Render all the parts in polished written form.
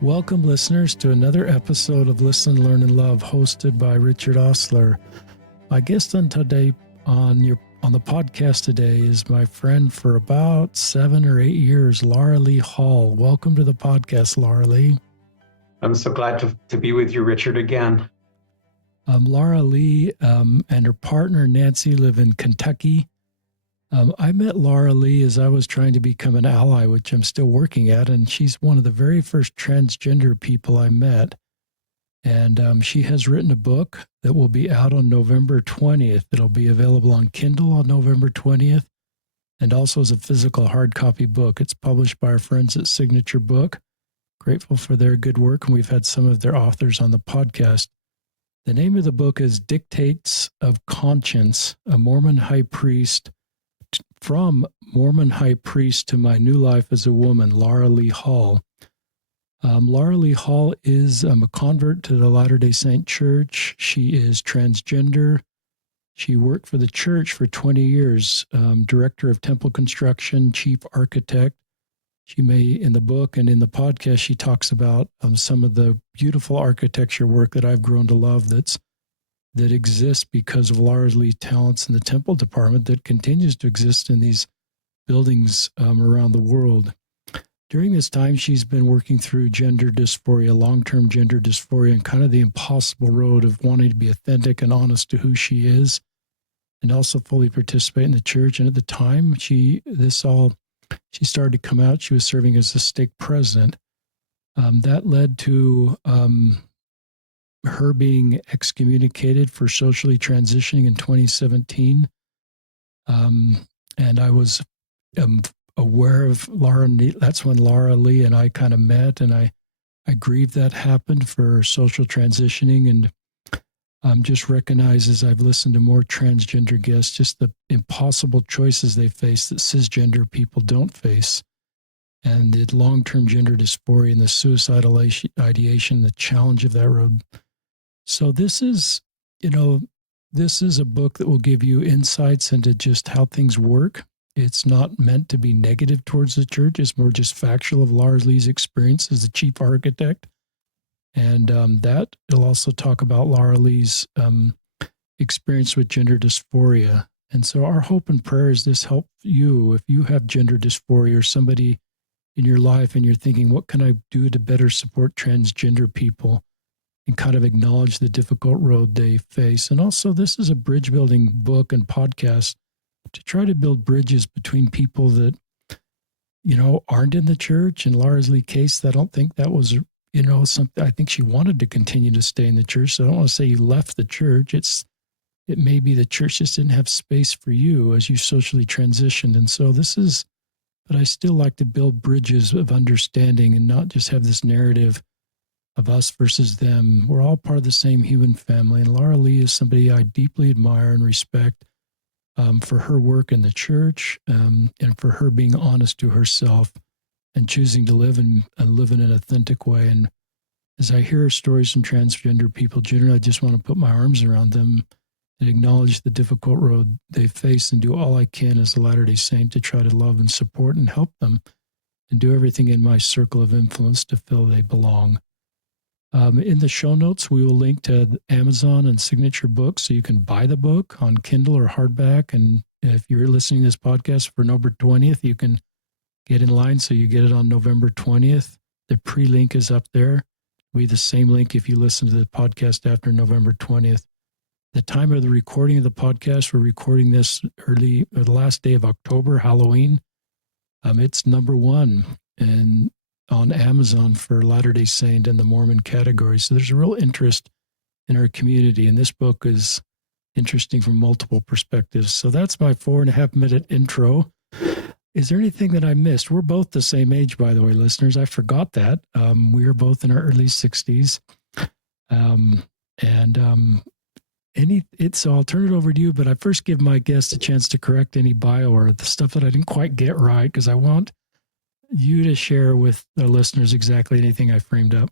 Welcome, listeners, to another episode of Listen, Learn, and Love, hosted by Richard Osler. My guest on the podcast today is my friend for about 7 or 8 years, Laurie Hall. Welcome to the podcast, Laurie. I'm so glad to be with you, Richard, again. Laurie and her partner, Nancy, live in Kentucky. I met Laurie as I was trying to become an ally, which I'm still working at, and she's one of the very first transgender people I met. And she has written a book that will be out on November 20th. It'll be available on Kindle on November 20th, and also as a physical hard copy book. It's published by our friends at Signature Book. Grateful for their good work, and we've had some of their authors on the podcast. The name of the book is Dictates of Conscience, a Mormon High Priest, From Mormon High Priest to My New Life as a Woman, Laurie Hall. Laurie Hall is a convert to the Latter-day Saint Church. She is transgender. She worked for the church for 20 years, director of temple construction, chief architect. She in the book and in the podcast, she talks about some of the beautiful architecture work that I've grown to love that exists because of Laurie's talents in the temple department that continues to exist in these buildings around the world. During this time, she's been working through gender dysphoria, long-term gender dysphoria, and kind of the impossible road of wanting to be authentic and honest to who she is, and also fully participate in the church. And at the time she started to come out, she was serving as the stake president. That led to her being excommunicated for socially transitioning in 2017. And I was aware of Laura. That's when Laurie and I kind of met, and I grieved that happened for social transitioning, and just recognize as I've listened to more transgender guests, just the impossible choices they face that cisgender people don't face, and the long-term gender dysphoria and the suicidal ideation, the challenge of that road. So this is a book that will give you insights into just how things work. It's not meant to be negative towards the church. It's more just factual of Laurie's experience as the chief architect. And that it'll also talk about Laurie's experience with gender dysphoria. And so our hope and prayer is this help you if you have gender dysphoria or somebody in your life and you're thinking, what can I do to better support transgender people, and kind of acknowledge the difficult road they face. And also, this is a bridge building book and podcast to try to build bridges between people that, aren't in the church. In Laurie's case, I don't think that was, something. I think she wanted to continue to stay in the church. So I don't want to say you left the church. It may be the church just didn't have space for you as you socially transitioned. And so but I still like to build bridges of understanding and not just have this narrative of us versus them. We're all part of the same human family. And Laurie is somebody I deeply admire and respect for her work in the church and for her being honest to herself and choosing to live in an authentic way. And as I hear stories from transgender people, generally, I just want to put my arms around them and acknowledge the difficult road they face and do all I can as a Latter-day Saint to try to love and support and help them and do everything in my circle of influence to feel they belong. In the show notes, we will link to Amazon and Signature Books, so you can buy the book on Kindle or hardback. And if you're listening to this podcast for November 20th, you can get in line so you get it on November 20th. The pre-link is up there. It'll be the same link if you listen to the podcast after November 20th. The time of the recording of the podcast, we're recording this the last day of October, Halloween. It's number 1 on Amazon for Latter-day Saint and the Mormon category. So there's a real interest in our community, and this book is interesting from multiple perspectives. So that's my 4.5-minute intro. Is there anything that I missed? We're both the same age, by the way, listeners. I forgot that. We are both in our early 60s. So I'll turn it over to you, but I first give my guests a chance to correct any bio or the stuff that I didn't quite get right, because I want you to share with the listeners exactly anything I framed up.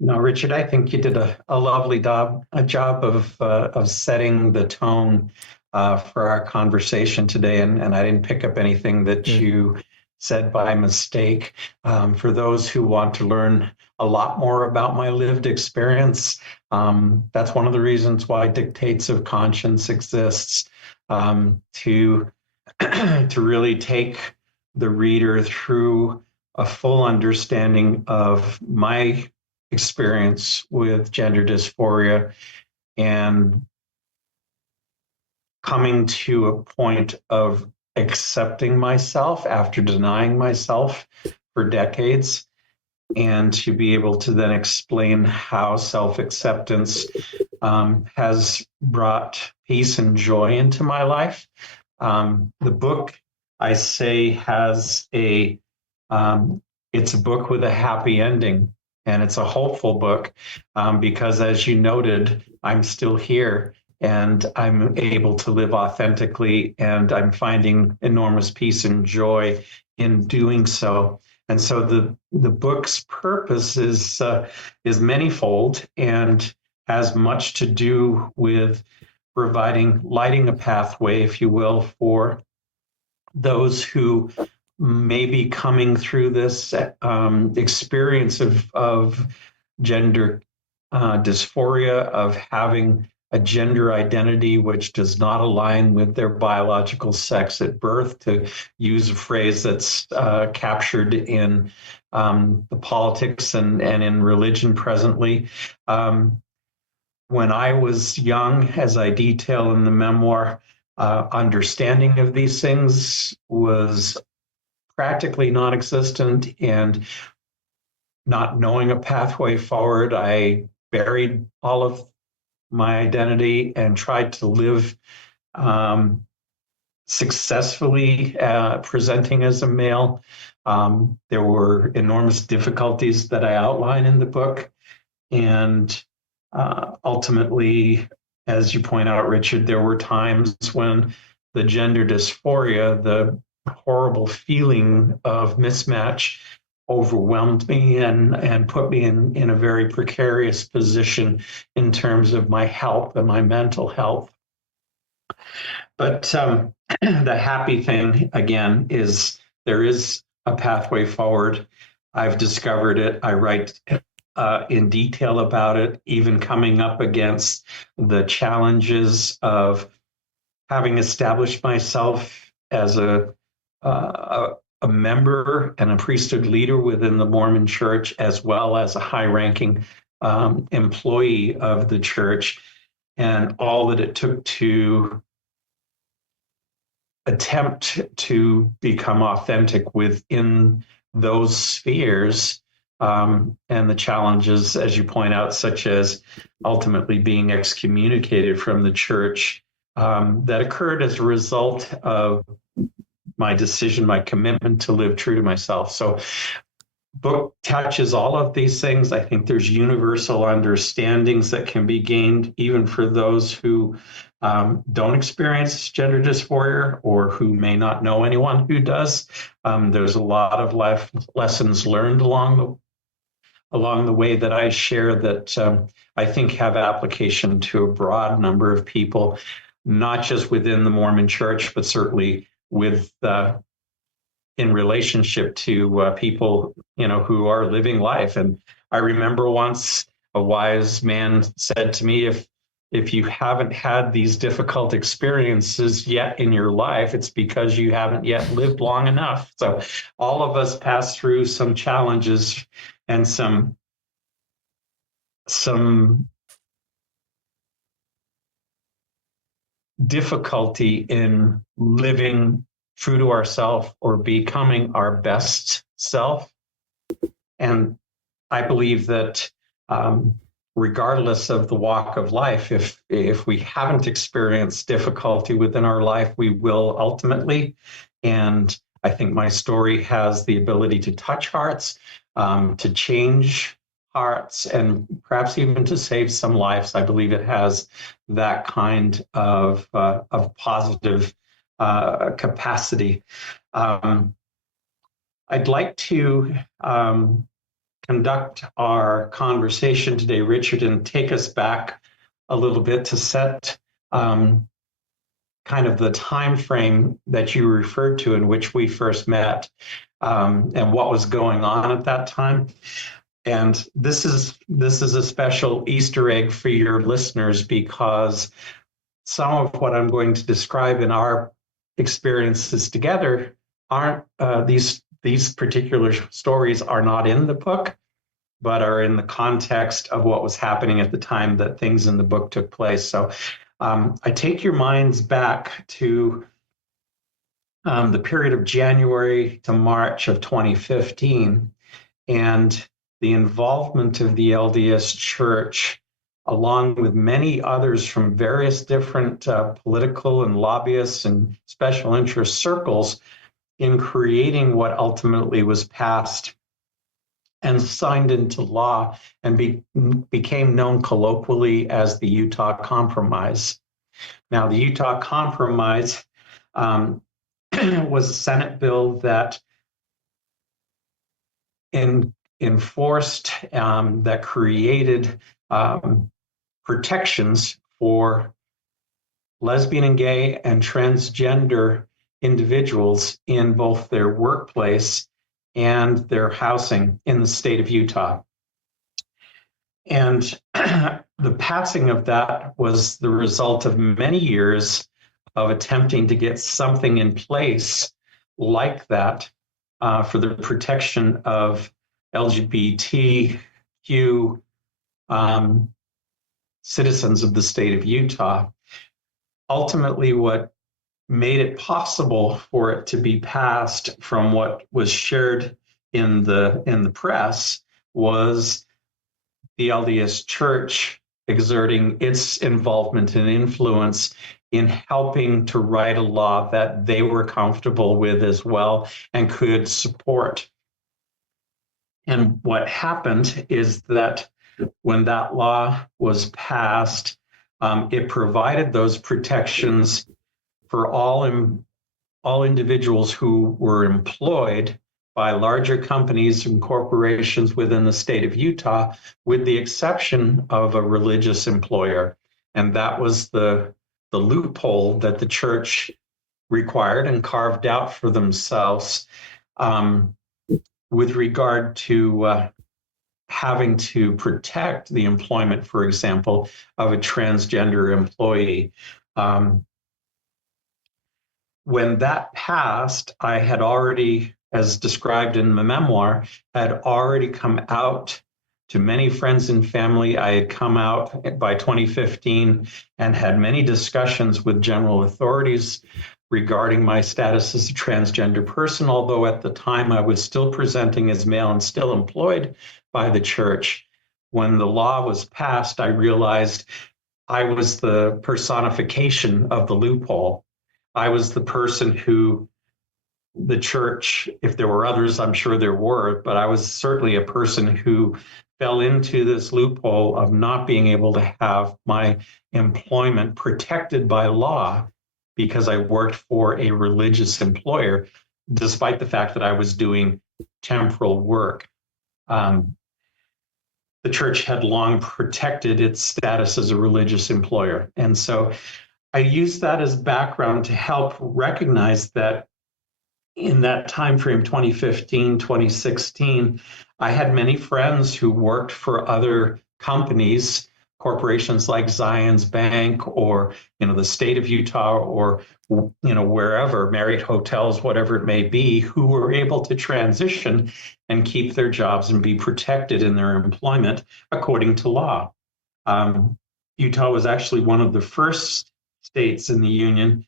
No, Richard, I think you did a lovely job of setting the tone for our conversation today, and I didn't pick up anything that you said by mistake. For those who want to learn a lot more about my lived experience, that's one of the reasons why Dictates of Conscience exists, to to really take the reader through a full understanding of my experience with gender dysphoria and coming to a point of accepting myself after denying myself for decades, and to be able to then explain how self-acceptance has brought peace and joy into my life. The book, I say, has it's a book with a happy ending, and it's a hopeful book, because, as you noted, I'm still here and I'm able to live authentically, and I'm finding enormous peace and joy in doing so. And so the book's purpose is manifold and has much to do with lighting a pathway, if you will, for those who may be coming through this experience of gender dysphoria, of having a gender identity which does not align with their biological sex at birth, to use a phrase that's captured in the politics and in religion presently. When I was young, as I detail in the memoir, understanding of these things was practically non-existent, and not knowing a pathway forward, I buried all of my identity and tried to live successfully presenting as a male. There were enormous difficulties that I outline in the book, and ultimately, as you point out, Richard, there were times when the gender dysphoria, the horrible feeling of mismatch, overwhelmed me and put me in a very precarious position in terms of my health and my mental health. But the happy thing, again, is there is a pathway forward. I've discovered it. I write in detail about it, even coming up against the challenges of having established myself as a member and a priesthood leader within the Mormon Church, as well as a high-ranking employee of the church, and all that it took to attempt to become authentic within those spheres, and the challenges, as you point out, such as ultimately being excommunicated from the church, that occurred as a result of my decision, my commitment to live true to myself. So book touches all of these things. I think there's universal understandings that can be gained even for those who don't experience gender dysphoria, or who may not know anyone who does. There's a lot of life lessons learned along the way that I share that I think have application to a broad number of people, not just within the Mormon Church, but certainly with in relationship to people, who are living life. And I remember once a wise man said to me, if you haven't had these difficult experiences yet in your life, it's because you haven't yet lived long enough. So all of us pass through some challenges and some difficulty in living true to ourselves or becoming our best self. And I believe that regardless of the walk of life, if we haven't experienced difficulty within our life, we will ultimately. And I think my story has the ability to touch hearts, to change hearts, and perhaps even to save some lives. I believe it has that kind of positive capacity. I'd like to conduct our conversation today, Richard, and take us back a little bit to set kind of the time frame that you referred to in which we first met. and what was going on at that time. And this is a special Easter egg for your listeners, because some of what I'm going to describe in our experiences together aren't these particular stories are not in the book, but are in the context of what was happening at the time that things in the book took place. So I take your minds back to the period of January to March of 2015, and the involvement of the LDS Church, along with many others from various different political and lobbyist and special interest circles, in creating what ultimately was passed and signed into law and became known colloquially as the Utah Compromise. Now, the Utah Compromise was a Senate bill that enforced, that created protections for lesbian and gay and transgender individuals in both their workplace and their housing in the state of Utah. And the passing of that was the result of many years of attempting to get something in place like that for the protection of LGBTQ citizens of the state of Utah. Ultimately, what made it possible for it to be passed from what was shared in the press was the LDS Church exerting its involvement and influence in helping to write a law that they were comfortable with as well and could support. And what happened is that when that law was passed, it provided those protections for all individuals who were employed by larger companies and corporations within the state of Utah, with the exception of a religious employer. And that was the loophole that the church required and carved out for themselves with regard to having to protect the employment, for example, of a transgender employee. When that passed, I had already, as described in the memoir, had already come out to many friends and family. I had come out by 2015 and had many discussions with general authorities regarding my status as a transgender person, although at the time I was still presenting as male and still employed by the church. When the law was passed, I realized I was the personification of the loophole. I was the person who the church, if there were others, I'm sure there were, but I was certainly a person who fell into this loophole of not being able to have my employment protected by law because I worked for a religious employer, despite the fact that I was doing temporal work. The church had long protected its status as a religious employer. And so I use that as background to help recognize that in that time frame, 2015, 2016, I had many friends who worked for other companies, corporations like Zions Bank or the state of Utah or wherever, Marriott Hotels, whatever it may be, who were able to transition and keep their jobs and be protected in their employment according to law. Utah was actually one of the first states in the union,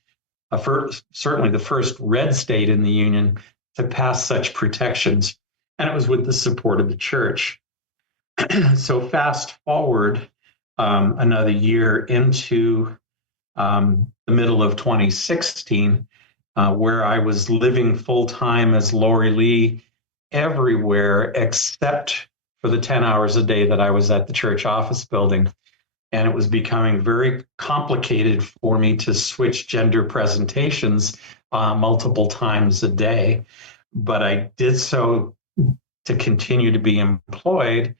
certainly the first red state in the union, to pass such protections, and it was with the support of the church. So fast forward another year into the middle of 2016, where I was living full-time as Laurie Lee everywhere except for the 10 hours a day that I was at the church office building. And it was becoming very complicated for me to switch gender presentations multiple times a day. But I did so to continue to be employed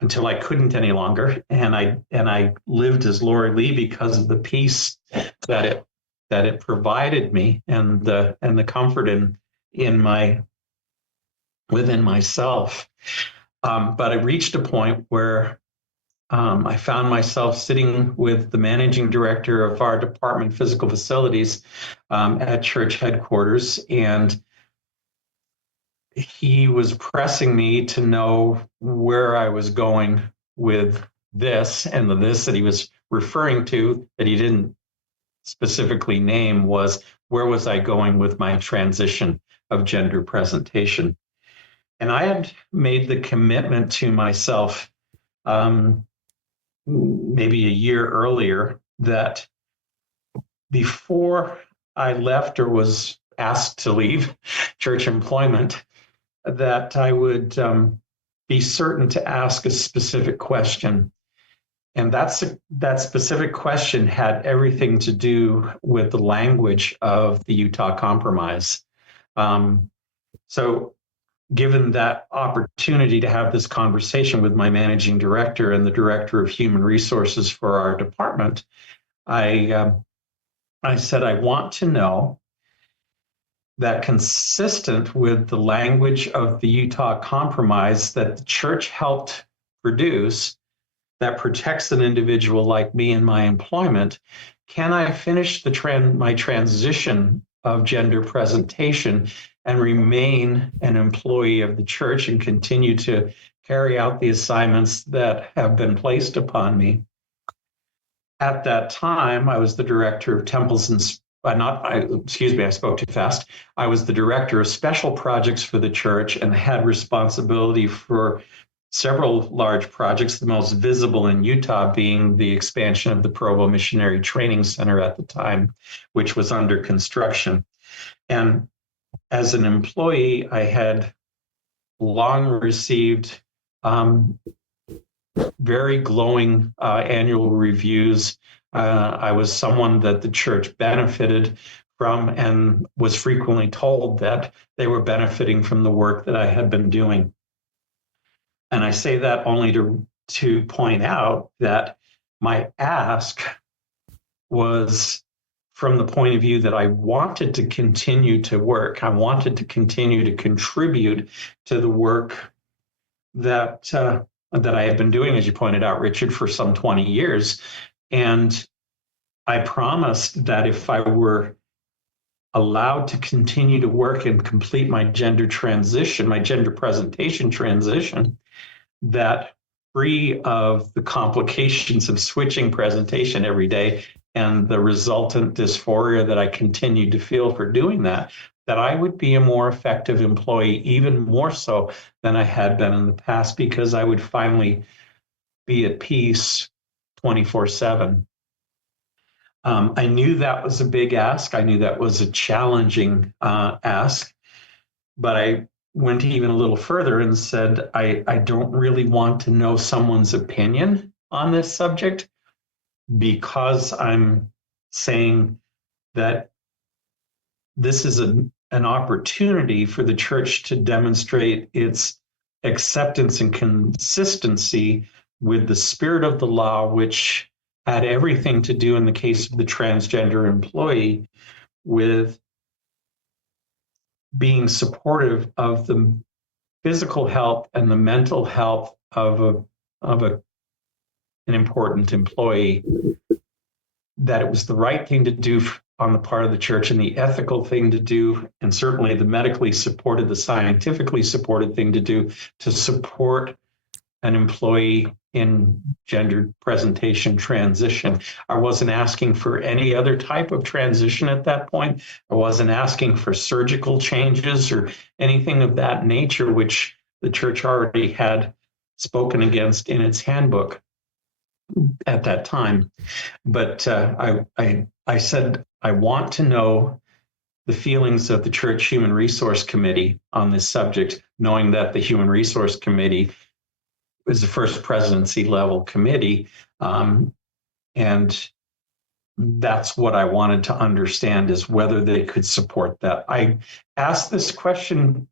until I couldn't any longer. And I lived as Laurie Lee because of the peace that it provided me and the comfort in my within myself. But I reached a point where I found myself sitting with the managing director of our department, physical facilities, at church headquarters, and he was pressing me to know where I was going with this, and the this that he was referring to, that he didn't specifically name, was where was I going with my transition of gender presentation. And I had made the commitment to myself, maybe a year earlier, that before I left or was asked to leave church employment, that I would be certain to ask a specific question. And that specific question had everything to do with the language of the Utah Compromise. So given that opportunity to have this conversation with my managing director and the director of human resources for our department, I said, I want to know that, consistent with the language of the Utah Compromise that the church helped produce, that protects an individual like me in my employment, can I finish my transition of gender presentation and remain an employee of the church and continue to carry out the assignments that have been placed upon me? At that time, I was the director of temples and I spoke too fast. I was the director of special projects for the church and had responsibility for several large projects, the most visible in Utah being the expansion of the Provo Missionary Training Center at the time, which was under construction. And as an employee, I had long received very glowing annual reviews. I was someone that the church benefited from and was frequently told that they were benefiting from the work that I had been doing. And I say that only to point out that my ask was from the point of view that I wanted to continue to work. I wanted to continue to contribute to the work that I had been doing, as you pointed out, Richard, for some 20 years. And I promised that if I were allowed to continue to work and complete my gender presentation transition, that free of the complications of switching presentation every day and the resultant dysphoria that I continued to feel for doing that I would be a more effective employee, even more so than I had been in the past, because I would finally be at peace 24/7. I knew that was a big ask. I knew that was a challenging ask, but I went even a little further and said, I don't really want to know someone's opinion on this subject, because I'm saying that this is an opportunity for the church to demonstrate its acceptance and consistency with the spirit of the law, which had everything to do, in the case of the transgender employee, with being supportive of the physical health and the mental health of an important employee, that it was the right thing to do on the part of the church and the ethical thing to do, and certainly the medically supported, the scientifically supported thing to do, to support an employee in gender presentation transition. I wasn't asking for any other type of transition at that point. I wasn't asking for surgical changes or anything of that nature, which the church already had spoken against in its handbook at that time. But I said, I want to know the feelings of the Church Human Resource Committee on this subject, knowing that the Human Resource Committee was the first presidency level committee. And that's what I wanted to understand, is whether they could support that. I asked this question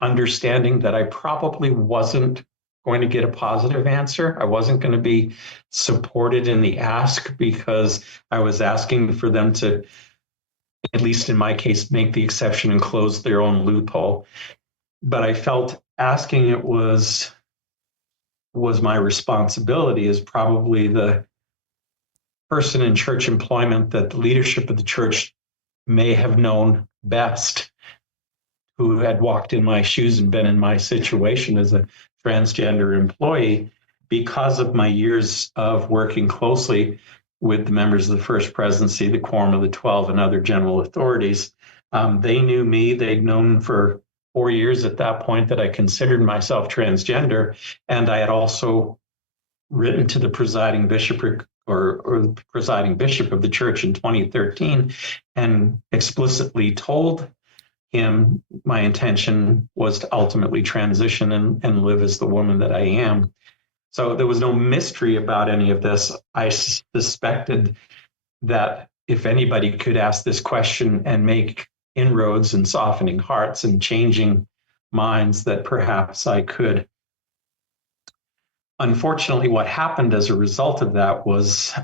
understanding that I probably wasn't going to get a positive answer. I wasn't going to be supported in the ask, because I was asking for them to, at least in my case, make the exception and close their own loophole. but I felt asking it was my responsibility as probably the person in church employment that the leadership of the church may have known best, who had walked in my shoes and been in my situation as a transgender employee because of my years of working closely with the members of the First Presidency, the Quorum of the 12, and other general authorities. They knew me. They'd known for 4 years at that point that I considered myself transgender. And I had also written to the presiding bishopric or the presiding bishop of the church in 2013 and explicitly told him my intention was to ultimately transition and live as the woman that I am. So there was no mystery about any of this. I suspected that if anybody could ask this question and make inroads in softening hearts and changing minds, that perhaps I could. Unfortunately, what happened as a result of that was,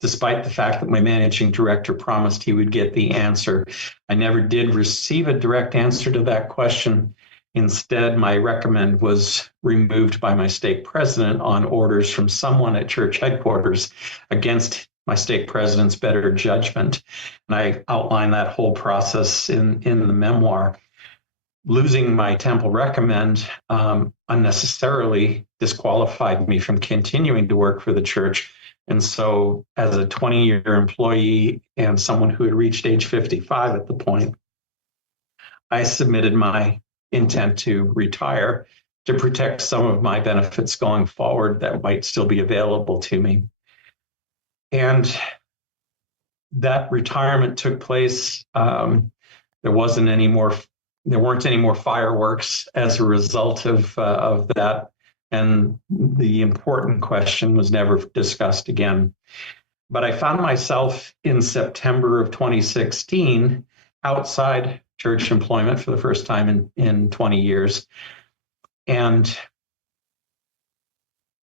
despite the fact that my managing director promised he would get the answer, I never did receive a direct answer to that question. Instead, my recommend was removed by my stake president on orders from someone at church headquarters against my stake president's better judgment. And I outline that whole process in the memoir. Losing my temple recommend unnecessarily disqualified me from continuing to work for the church. And so, as a 20-year employee and someone who had reached age 55 at the point, I submitted my intent to retire to protect some of my benefits going forward that might still be available to me. And that retirement took place. There weren't any more fireworks as a result of that. And the important question was never discussed again. But I found myself in September of 2016 outside church employment for the first time in 20 years. And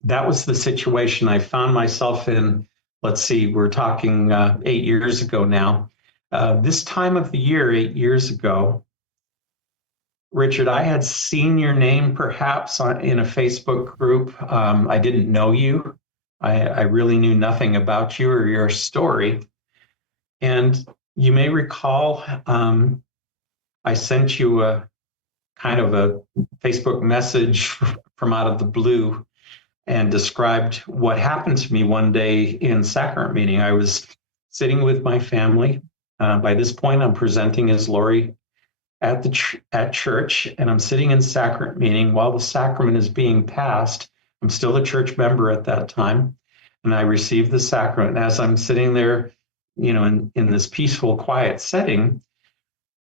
that was the situation I found myself in. Let's see, we're talking 8 years ago now. This time of the year, 8 years ago, Richard, I had seen your name perhaps in a Facebook group. I didn't know you. I really knew nothing about you or your story. And you may recall, I sent you a kind of a Facebook message from out of the blue and described what happened to me one day in sacrament meeting. I was sitting with my family. By this point, I'm presenting as Laurie at church, and I'm sitting in sacrament meeting while the sacrament is being passed. I'm still a church member at that time, and I received the sacrament. And as I'm sitting there, in this peaceful, quiet setting,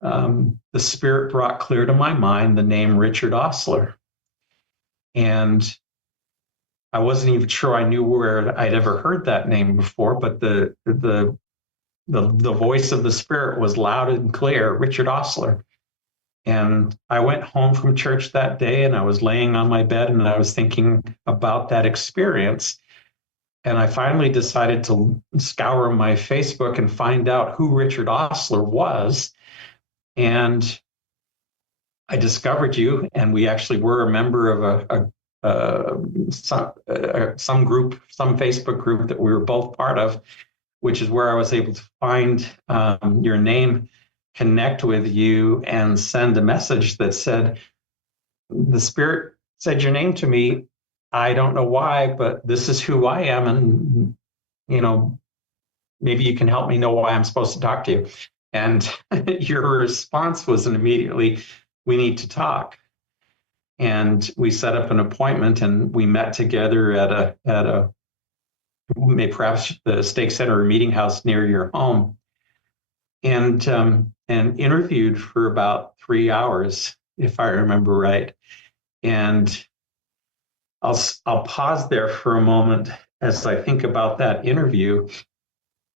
the Spirit brought clear to my mind the name Richard Ostler. And I wasn't even sure I knew where I'd ever heard that name before, but the voice of the Spirit was loud and clear, Richard Ostler. And I went home from church that day, and I was laying on my bed and I was thinking about that experience. And I finally decided to scour my Facebook and find out who Richard Ostler was. And I discovered you, and we actually were a member of some group, some Facebook group that we were both part of, which is where I was able to find your name, connect with you, and send a message that said, the Spirit said your name to me. I don't know why, but this is who I am. And, maybe you can help me know why I'm supposed to talk to you. And your response was immediately, we need to talk. And we set up an appointment, and we met together at a maybe perhaps the Stake Center or meeting house near your home, and interviewed for about 3 hours, if I remember right. And I'll pause there for a moment as I think about that interview.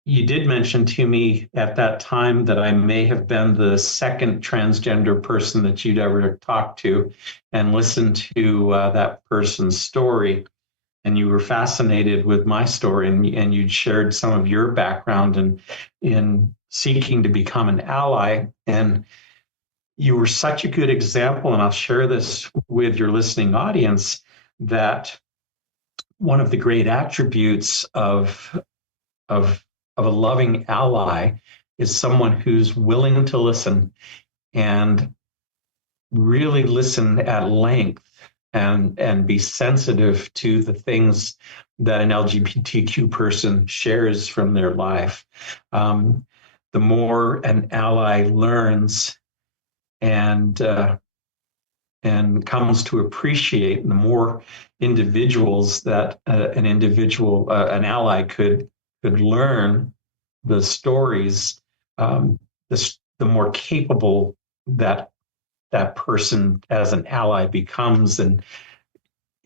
You did mention to me at that time that I may have been the second transgender person that you'd ever talked to and listened to that person's story. And you were fascinated with my story, and you'd shared some of your background in seeking to become an ally. And you were such a good example, and I'll share this with your listening audience, that one of the great attributes of of a loving ally is someone who's willing to listen and really listen at length and be sensitive to the things that an LGBTQ person shares from their life. The more an ally learns and comes to appreciate, and the more individuals that an ally could learn the stories, the more capable that person as an ally becomes. And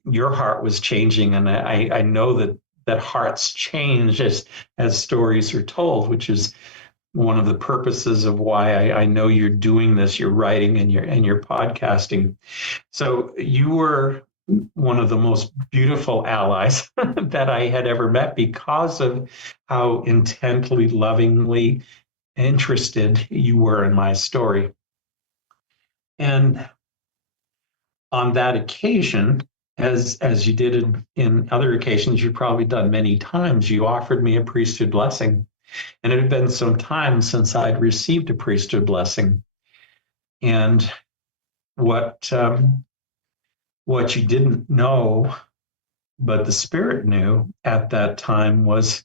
your heart was changing, and I know that hearts change as stories are told, which is one of the purposes of why I know you're doing this, you're writing and you're podcasting. So you were one of the most beautiful allies that I had ever met, because of how intently, lovingly interested you were in my story. And on that occasion, as you did in other occasions you've probably done many times, you offered me a priesthood blessing. And it had been some time since I'd received a priesthood blessing. And what you didn't know, but the Spirit knew at that time, was,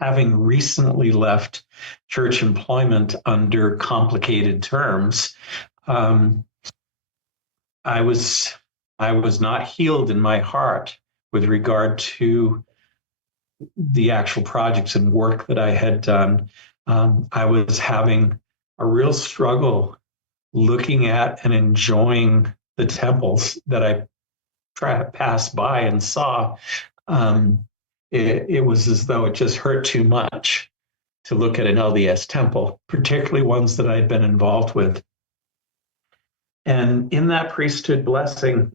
having recently left church employment under complicated terms, I was not healed in my heart with regard to the actual projects and work that I had done. I was having a real struggle looking at and enjoying the temples that I passed by and saw. It was as though it just hurt too much to look at an LDS temple, particularly ones that I'd been involved with. And in that priesthood blessing,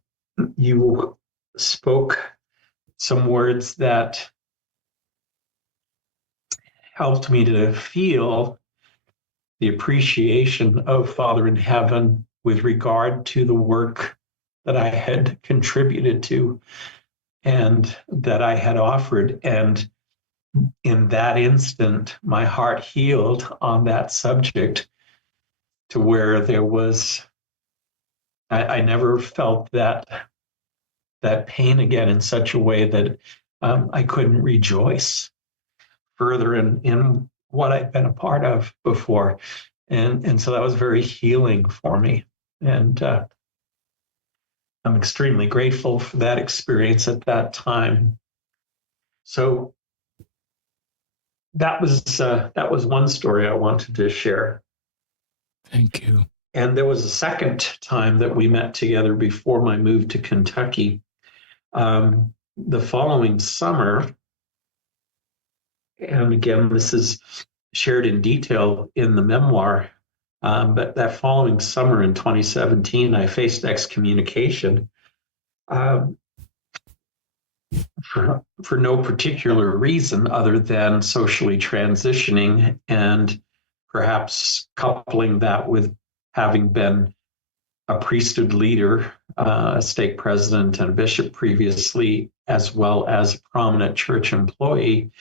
you spoke some words that helped me to feel the appreciation of Father in heaven with regard to the work that I had contributed to and that I had offered. And in that instant, my heart healed on that subject, to where there was, I never felt that pain again in such a way that I couldn't rejoice further in what I'd been a part of before. And so that was very healing for me. And I'm extremely grateful for that experience at that time. So that was one story I wanted to share. Thank you. And there was a second time that we met together before my move to Kentucky. The following summer, and again, this is shared in detail in the memoir, but that following summer in 2017, I faced excommunication for no particular reason other than socially transitioning, and perhaps coupling that with having been a priesthood leader, a stake president and a bishop previously, as well as a prominent church employee,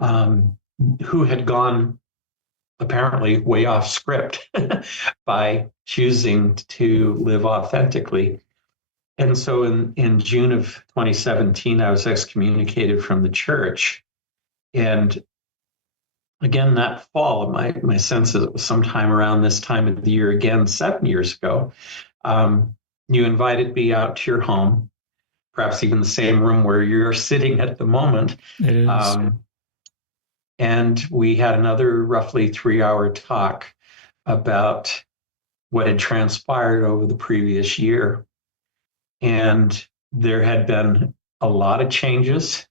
who had gone apparently way off script by choosing to live authentically. And so in June of 2017, I was excommunicated from the church. And again, that fall, my sense is it was sometime around this time of the year, again, 7 years ago, you invited me out to your home, perhaps even the same room where you're sitting at the moment. It is. And we had another roughly 3-hour talk about what had transpired over the previous year. And there had been a lot of changes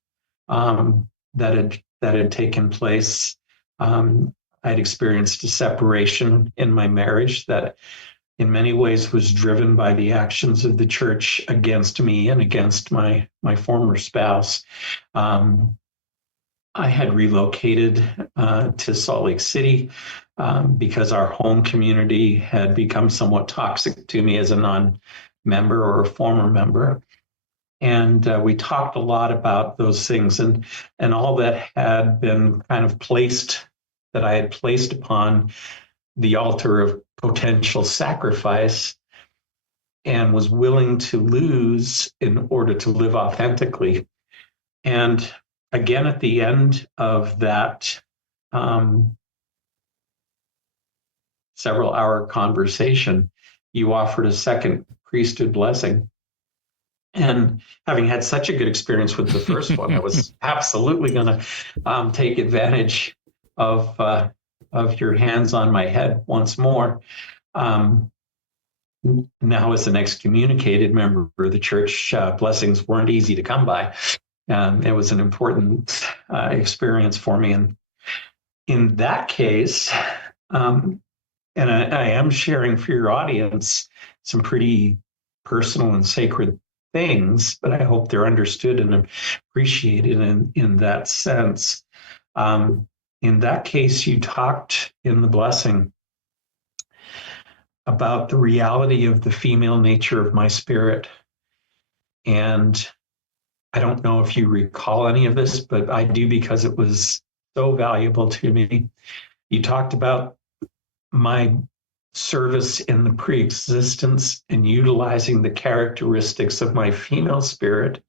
that had taken place. I'd experienced a separation in my marriage that in many ways was driven by the actions of the church against me and against my former spouse. I had relocated to Salt Lake City because our home community had become somewhat toxic to me as a non-member or a former member. And we talked a lot about those things and all that had been kind of placed, that I had placed upon the altar of potential sacrifice and was willing to lose in order to live authentically. And again, at the end of that um, several hour conversation, you offered a second priesthood blessing. And having had such a good experience with the first one, I was absolutely going to take advantage of your hands on my head once more. Um, Now, as an excommunicated member of the church, blessings weren't easy to come by. It was an important experience for me. And in that case, and I am sharing for your audience some pretty personal and sacred things, but I hope they're understood and appreciated in that sense. In that case, you talked in the blessing about the reality of the female nature of my spirit. And I don't know if you recall any of this, but I do because it was so valuable to me. You talked about my service in the pre-existence and utilizing the characteristics of my female spirit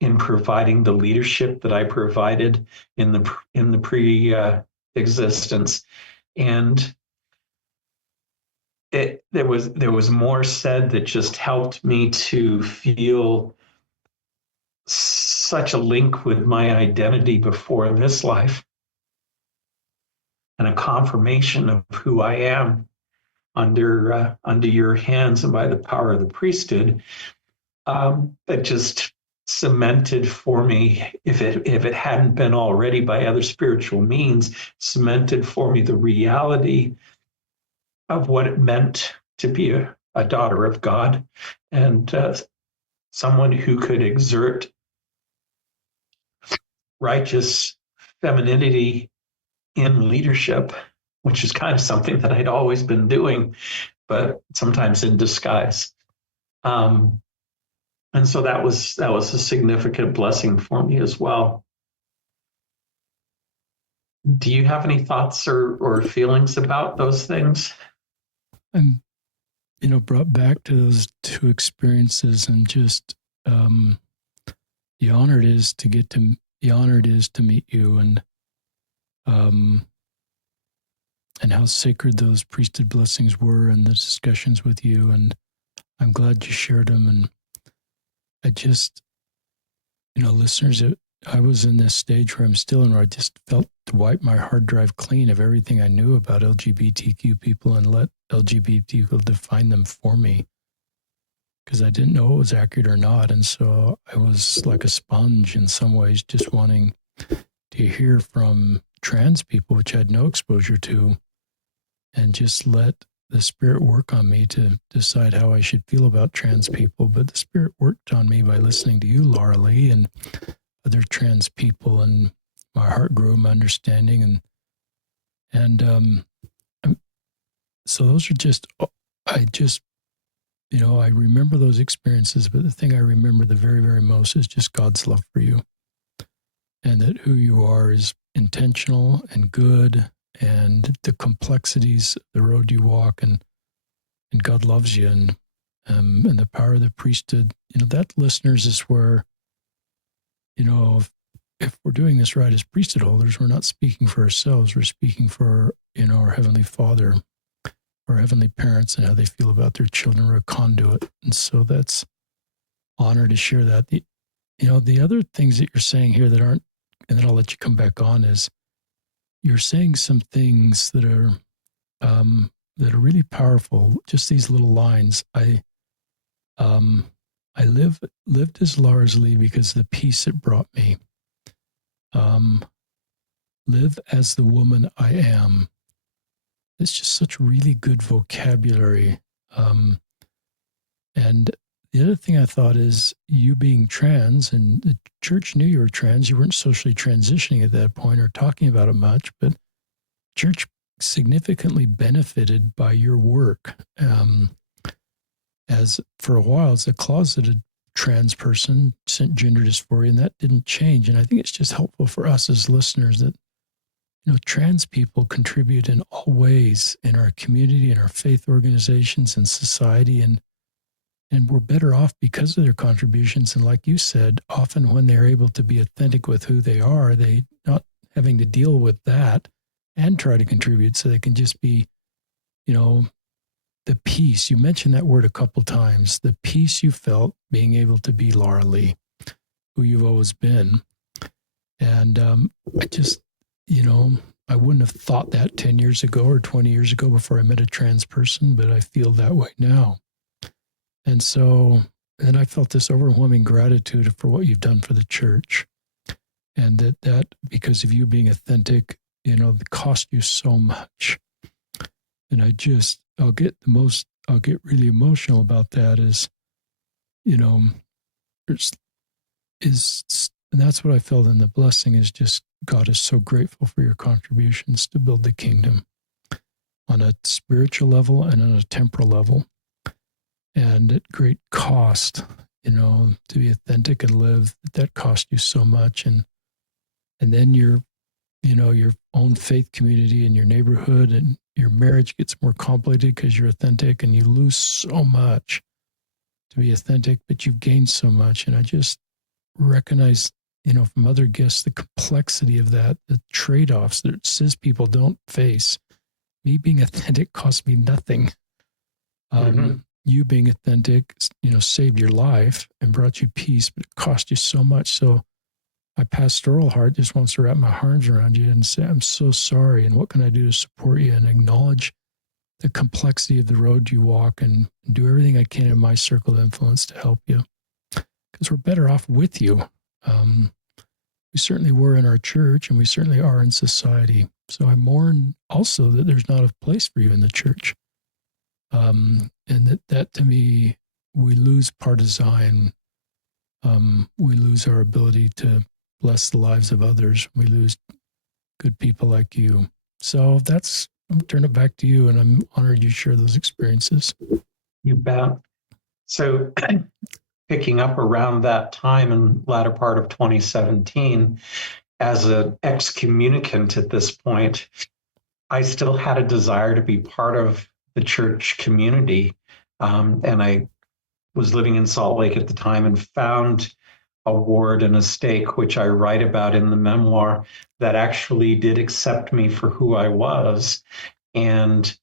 in providing the leadership that I provided in the pre-existence. And there was more said that just helped me to feel such a link with my identity before this life and a confirmation of who I am under your hands and by the power of the priesthood, that just cemented for me, if it hadn't been already by other spiritual means, cemented for me the reality of what it meant to be a daughter of God and someone who could exert righteous femininity in leadership, which is kind of something that I'd always been doing, but sometimes in disguise. And so that was a significant blessing for me as well. Do you have any thoughts or feelings about those things? I'm, brought back to those two experiences and just the honor it is to meet you and how sacred those priesthood blessings were and the discussions with you. And I'm glad you shared them. And I just, listeners, I was in this stage where I'm still in, where I just felt to wipe my hard drive clean of everything I knew about LGBTQ people and let LGBT people define them for me, because I didn't know it was accurate or not. And so I was like a sponge in some ways, just wanting to hear from trans people, which I had no exposure to, and just let the Spirit work on me to decide how I should feel about trans people. But the Spirit worked on me by listening to you, Laura Lee, and other trans people, and my heart grew, my understanding, and so those are just, I remember those experiences, but the thing I remember the very, very most is just God's love for you, and that who you are is intentional and good, and the complexities of the road you walk, and God loves you, and the power of the priesthood. That, listeners, is where, if we're doing this right as priesthood holders, we're not speaking for ourselves. We're speaking for, our Heavenly Father, our heavenly parents, and how they feel about their children. We're a conduit. And so that's honor to share that. The other things that you're saying here that aren't, and then I'll let you come back on, is you're saying some things that are really powerful. Just these little lines. I lived as largely because of the peace it brought me. Live as the woman I am. It's just such really good vocabulary. And the other thing I thought is you being trans, and the church knew you were trans. You weren't socially transitioning at that point or talking about it much, but church significantly benefited by your work. As for a while, as a closeted trans person, gender dysphoria, and that didn't change. And I think it's just helpful for us as listeners that trans people contribute in all ways in our community, in our faith organizations, and society, and we're better off because of their contributions. And like you said, often when they're able to be authentic with who they are, they not having to deal with that and try to contribute, so they can just be, you know, the peace. You mentioned that word a couple times. The peace you felt being able to be Laura Lee, who you've always been. And I just, I wouldn't have thought that 10 years ago or 20 years ago before I met a trans person, but I feel that way now. And so, and I felt this overwhelming gratitude for what you've done for the church. And that because of you being authentic, it cost you so much. And I'll get really emotional about that and that's what I felt in the blessing is just God is so grateful for your contributions to build the kingdom on a spiritual level and on a temporal level. And at great cost, to be authentic and live, that cost you so much. And then your own faith community and your neighborhood and your marriage gets more complicated because you're authentic and you lose so much to be authentic, but you've gained so much. And I just recognize, from other guests, the complexity of that, the trade-offs that cis people don't face. Me being authentic cost me nothing. You being authentic, saved your life and brought you peace, but it cost you so much. So my pastoral heart just wants to wrap my arms around you and say, I'm so sorry. And what can I do to support you and acknowledge the complexity of the road you walk and do everything I can in my circle of influence to help you? Because we're better off with you. We certainly were in our church and we certainly are in society. So I mourn also that there's not a place for you in the church. And that to me, we lose part of Zion. We lose our ability to bless the lives of others. We lose good people like you. So I'm turn it back to you, and I'm honored you share those experiences. You bet. So picking up around that time in latter part of 2017, as an excommunicant at this point, I still had a desire to be part of the church community. And I was living in Salt Lake at the time and found a ward and a stake, which I write about in the memoir, that actually did accept me for who I was. And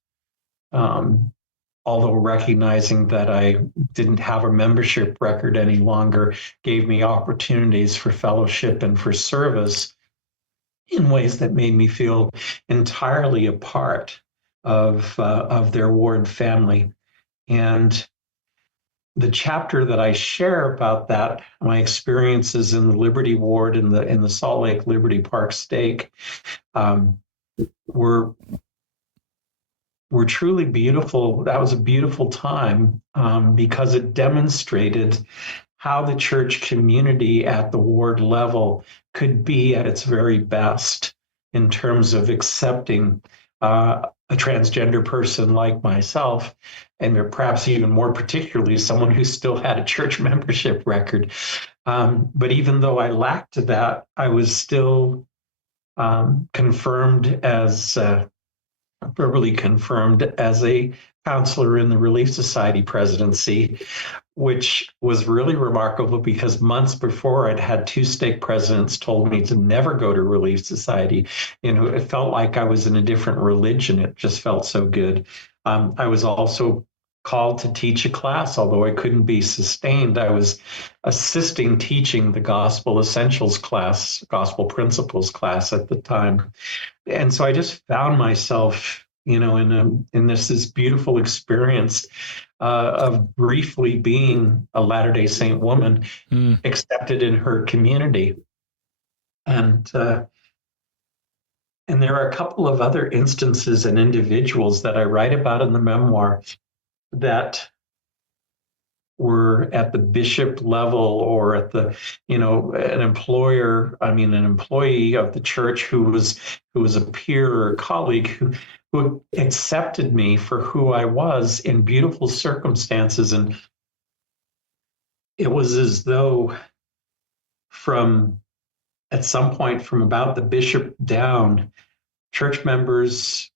although recognizing that I didn't have a membership record any longer, gave me opportunities for fellowship and for service in ways that made me feel entirely a part of their ward family. And the chapter that I share about that, my experiences in the Liberty Ward in the Salt Lake Liberty Park stake, were truly beautiful. That was a beautiful time because it demonstrated how the church community at the ward level could be at its very best in terms of accepting a transgender person like myself, and perhaps even more particularly someone who still had a church membership record. But even though I lacked that, I was still verbally confirmed as a counselor in the Relief Society presidency, which was really remarkable because months before I'd had two stake presidents told me to never go to Relief Society. It felt like I was in a different religion. It just felt so good. I was also called to teach a class, although I couldn't be sustained. I was assisting teaching the Gospel Essentials class, Gospel Principles class at the time. And so I just found myself, in this beautiful experience of briefly being a Latter-day Saint woman accepted in her community. And there are a couple of other instances and individuals that I write about in the memoir that were at the bishop level or at the, an employee of the church who was a peer or a colleague who accepted me for who I was in beautiful circumstances. And it was as though at some point from about the bishop down, church members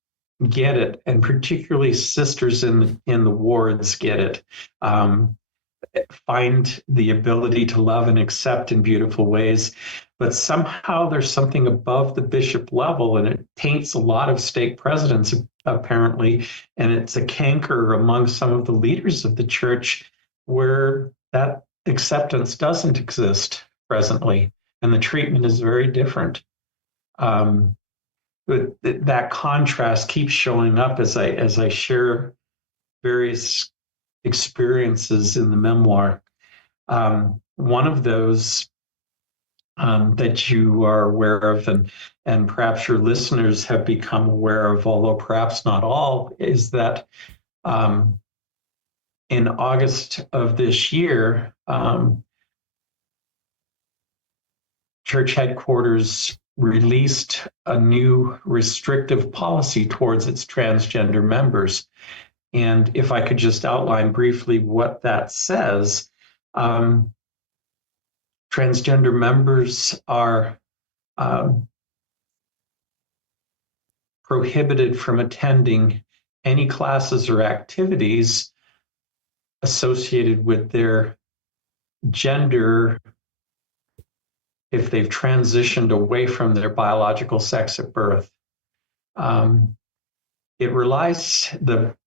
get it, and particularly sisters in the wards get it. Find the ability to love and accept in beautiful ways. But somehow there's something above the bishop level, and it taints a lot of stake presidents, apparently. And it's a canker among some of the leaders of the church where that acceptance doesn't exist presently. And the treatment is very different. But that contrast keeps showing up as I share various experiences in the memoir. One of those that you are aware of, and perhaps your listeners have become aware of, although perhaps not all, is that in August of this year, church headquarters released a new restrictive policy towards its transgender members. And if I could just outline briefly what that says, transgender members are prohibited from attending any classes or activities associated with their gender if they've transitioned away from their biological sex at birth.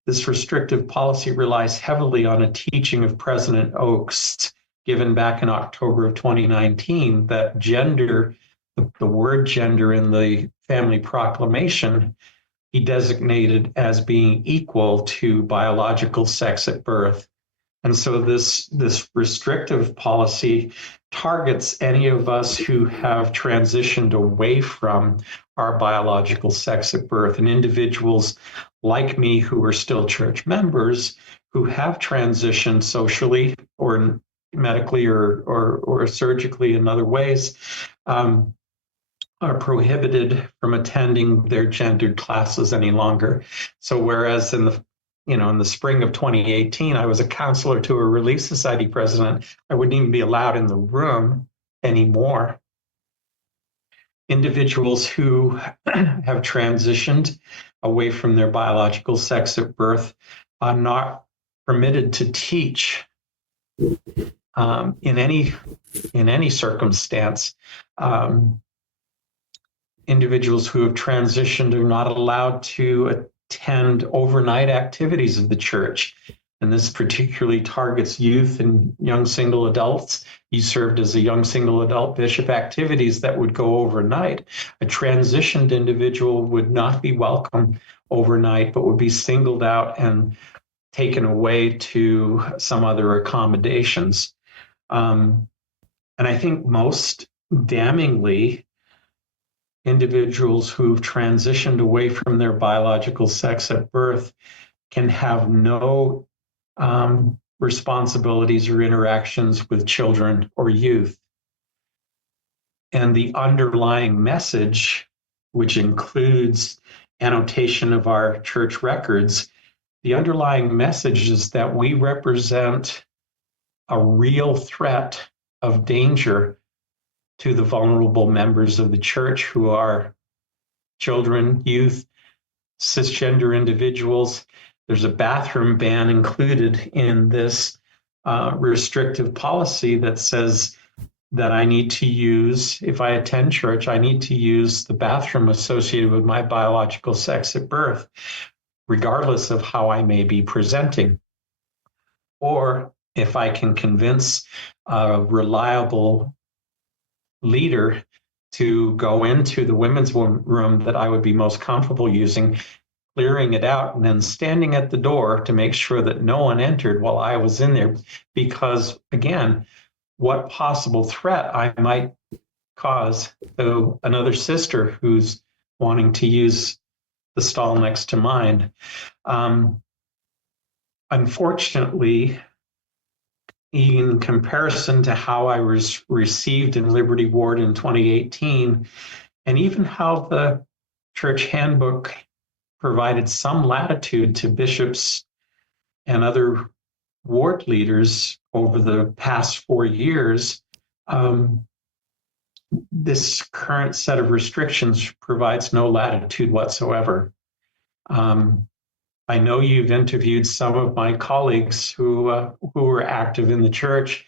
This restrictive policy relies heavily on a teaching of President Oakes given back in October of 2019 that gender, the word gender in the family proclamation, he designated as being equal to biological sex at birth. And so this restrictive policy targets any of us who have transitioned away from our biological sex at birth, and individuals like me who are still church members who have transitioned socially or medically or surgically in other ways, are prohibited from attending their gendered classes any longer. So whereas in the spring of 2018, I was a counselor to a Relief Society president, I wouldn't even be allowed in the room anymore. Individuals who have transitioned away from their biological sex at birth are not permitted to teach in any circumstance. Individuals who have transitioned are not allowed to attend overnight activities of the church. And this particularly targets youth and young single adults. You served as a young single adult bishop. Activities that would go overnight. A transitioned individual would not be welcome overnight, but would be singled out and taken away to some other accommodations. And I think most damningly, individuals who've transitioned away from their biological sex at birth can have no responsibilities or interactions with children or youth. And the underlying message, which includes annotation of our church records, the underlying message is that we represent a real threat of danger to the vulnerable members of the church who are children, youth, cisgender individuals. There's a bathroom ban included in this restrictive policy that says that I need to use, if I attend church, I need to use the bathroom associated with my biological sex at birth, regardless of how I may be presenting. Or if I can convince a reliable leader to go into the women's room that I would be most comfortable using, clearing it out, and then standing at the door to make sure that no one entered while I was in there. Because again, what possible threat I might cause to another sister who's wanting to use the stall next to mine. Unfortunately, in comparison to how I was received in Liberty Ward in 2018, and even how the church handbook provided some latitude to bishops and other ward leaders over the past 4 years, this current set of restrictions provides no latitude whatsoever. I know you've interviewed some of my colleagues who were active in the church,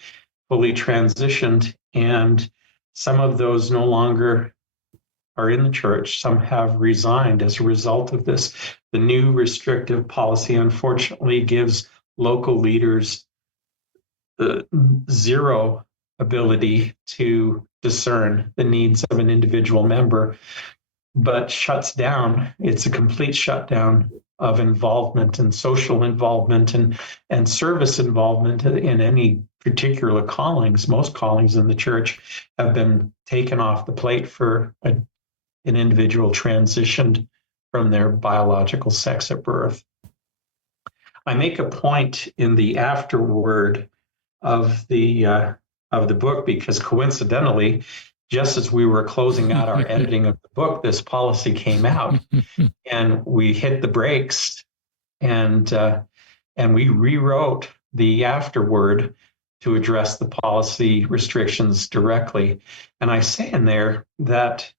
fully transitioned, and some of those no longer are in the church. Some have resigned as a result of this. The new restrictive policy, unfortunately, gives local leaders the zero ability to discern the needs of an individual member, but shuts down. It's a complete shutdown of involvement and social involvement and service involvement in any particular callings. Most callings in the church have been taken off the plate for an individual transitioned from their biological sex at birth. I make a point in the afterword of the book because coincidentally, just as we were closing out our editing of the book, this policy came out, and we hit the brakes, and we rewrote the afterword to address the policy restrictions directly. And I say in there that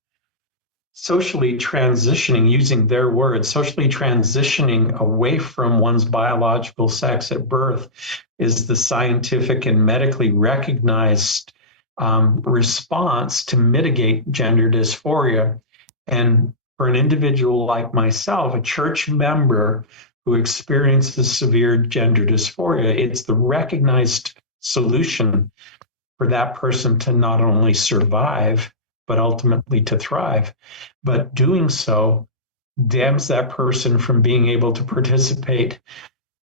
socially transitioning, using their words, socially transitioning away from one's biological sex at birth is the scientific and medically recognized response to mitigate gender dysphoria. And for an individual like myself, a church member who experiences severe gender dysphoria, it's the recognized solution for that person to not only survive, but ultimately to thrive. But doing so damns that person from being able to participate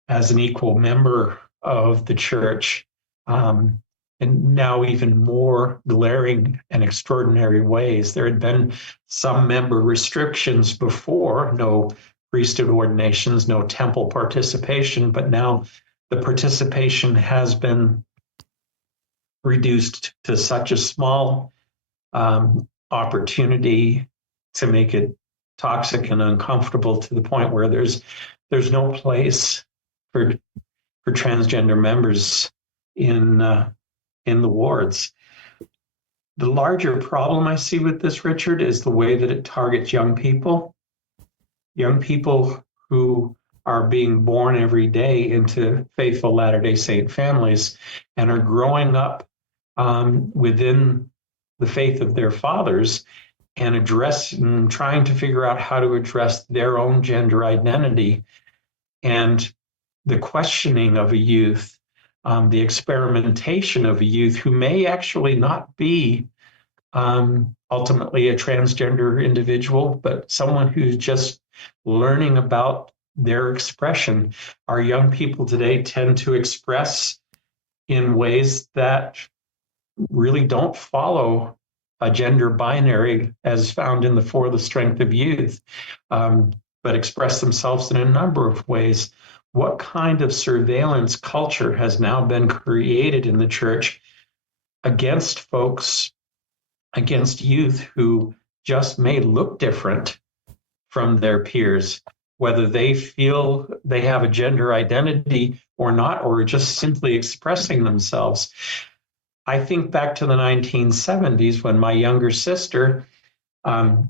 as an equal member of the church, in now even more glaring and extraordinary ways. There had been some member restrictions before, no priesthood ordinations, no temple participation, but now the participation has been reduced to such a small opportunity to make it toxic and uncomfortable to the point where there's no place for transgender members in the wards. The larger problem I see with this, Richard, is the way that it targets young people who are being born every day into faithful Latter-day Saint families and are growing up within the faith of their fathers and trying to figure out how to address their own gender identity and the questioning of a youth, the experimentation of a youth who may actually not be ultimately a transgender individual, but someone who's just learning about their expression. Our young people today tend to express in ways that really don't follow a gender binary as found in the For the Strength of Youth, but express themselves in a number of ways. What kind of surveillance culture has now been created in the church against folks, against youth who just may look different from their peers, whether they feel they have a gender identity or not, or just simply expressing themselves? I think back to the 1970s when my younger sister, who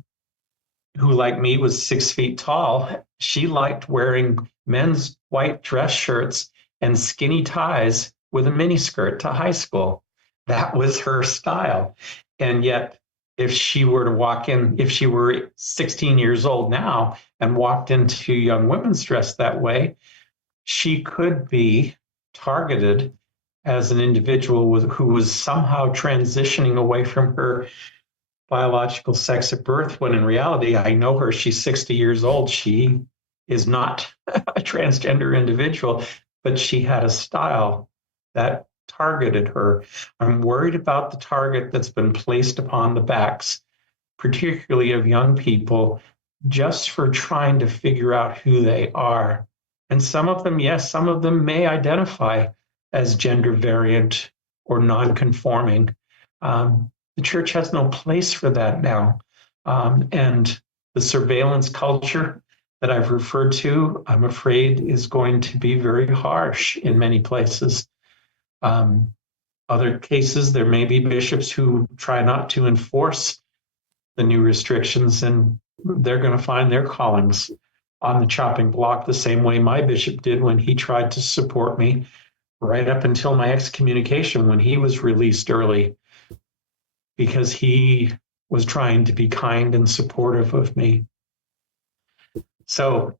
like me was 6 feet tall, she liked wearing men's white dress shirts and skinny ties with a miniskirt to high school. That was her style. And yet, if she were to walk in, if she were 16 years old now and walked into young women's dress that way, she could be targeted as an individual who was somehow transitioning away from her biological sex at birth, when in reality, I know her, she's 60 years old. She is not a transgender individual, but she had a style that targeted her. I'm worried about the target that's been placed upon the backs, particularly of young people, just for trying to figure out who they are. And some of them, yes, some of them may identify as gender variant or non-conforming. The church has no place for that now. And the surveillance culture that I've referred to, I'm afraid, is going to be very harsh in many places. Other cases, there may be bishops who try not to enforce the new restrictions, and they're going to find their callings on the chopping block the same way my bishop did when he tried to support me right up until my excommunication when he was released early, because he was trying to be kind and supportive of me. So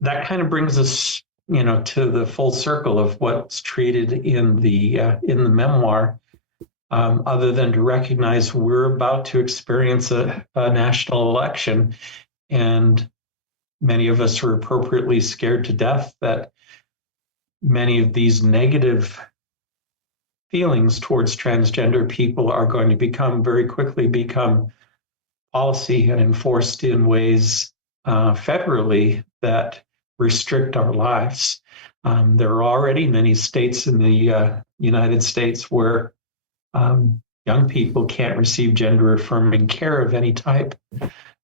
that kind of brings us, to the full circle of what's treated in the memoir. Other than to recognize we're about to experience a national election, and many of us are appropriately scared to death that many of these negative feelings towards transgender people are going to very quickly become policy and enforced in ways federally that restrict our lives. There are already many states in the United States where young people can't receive gender affirming care of any type.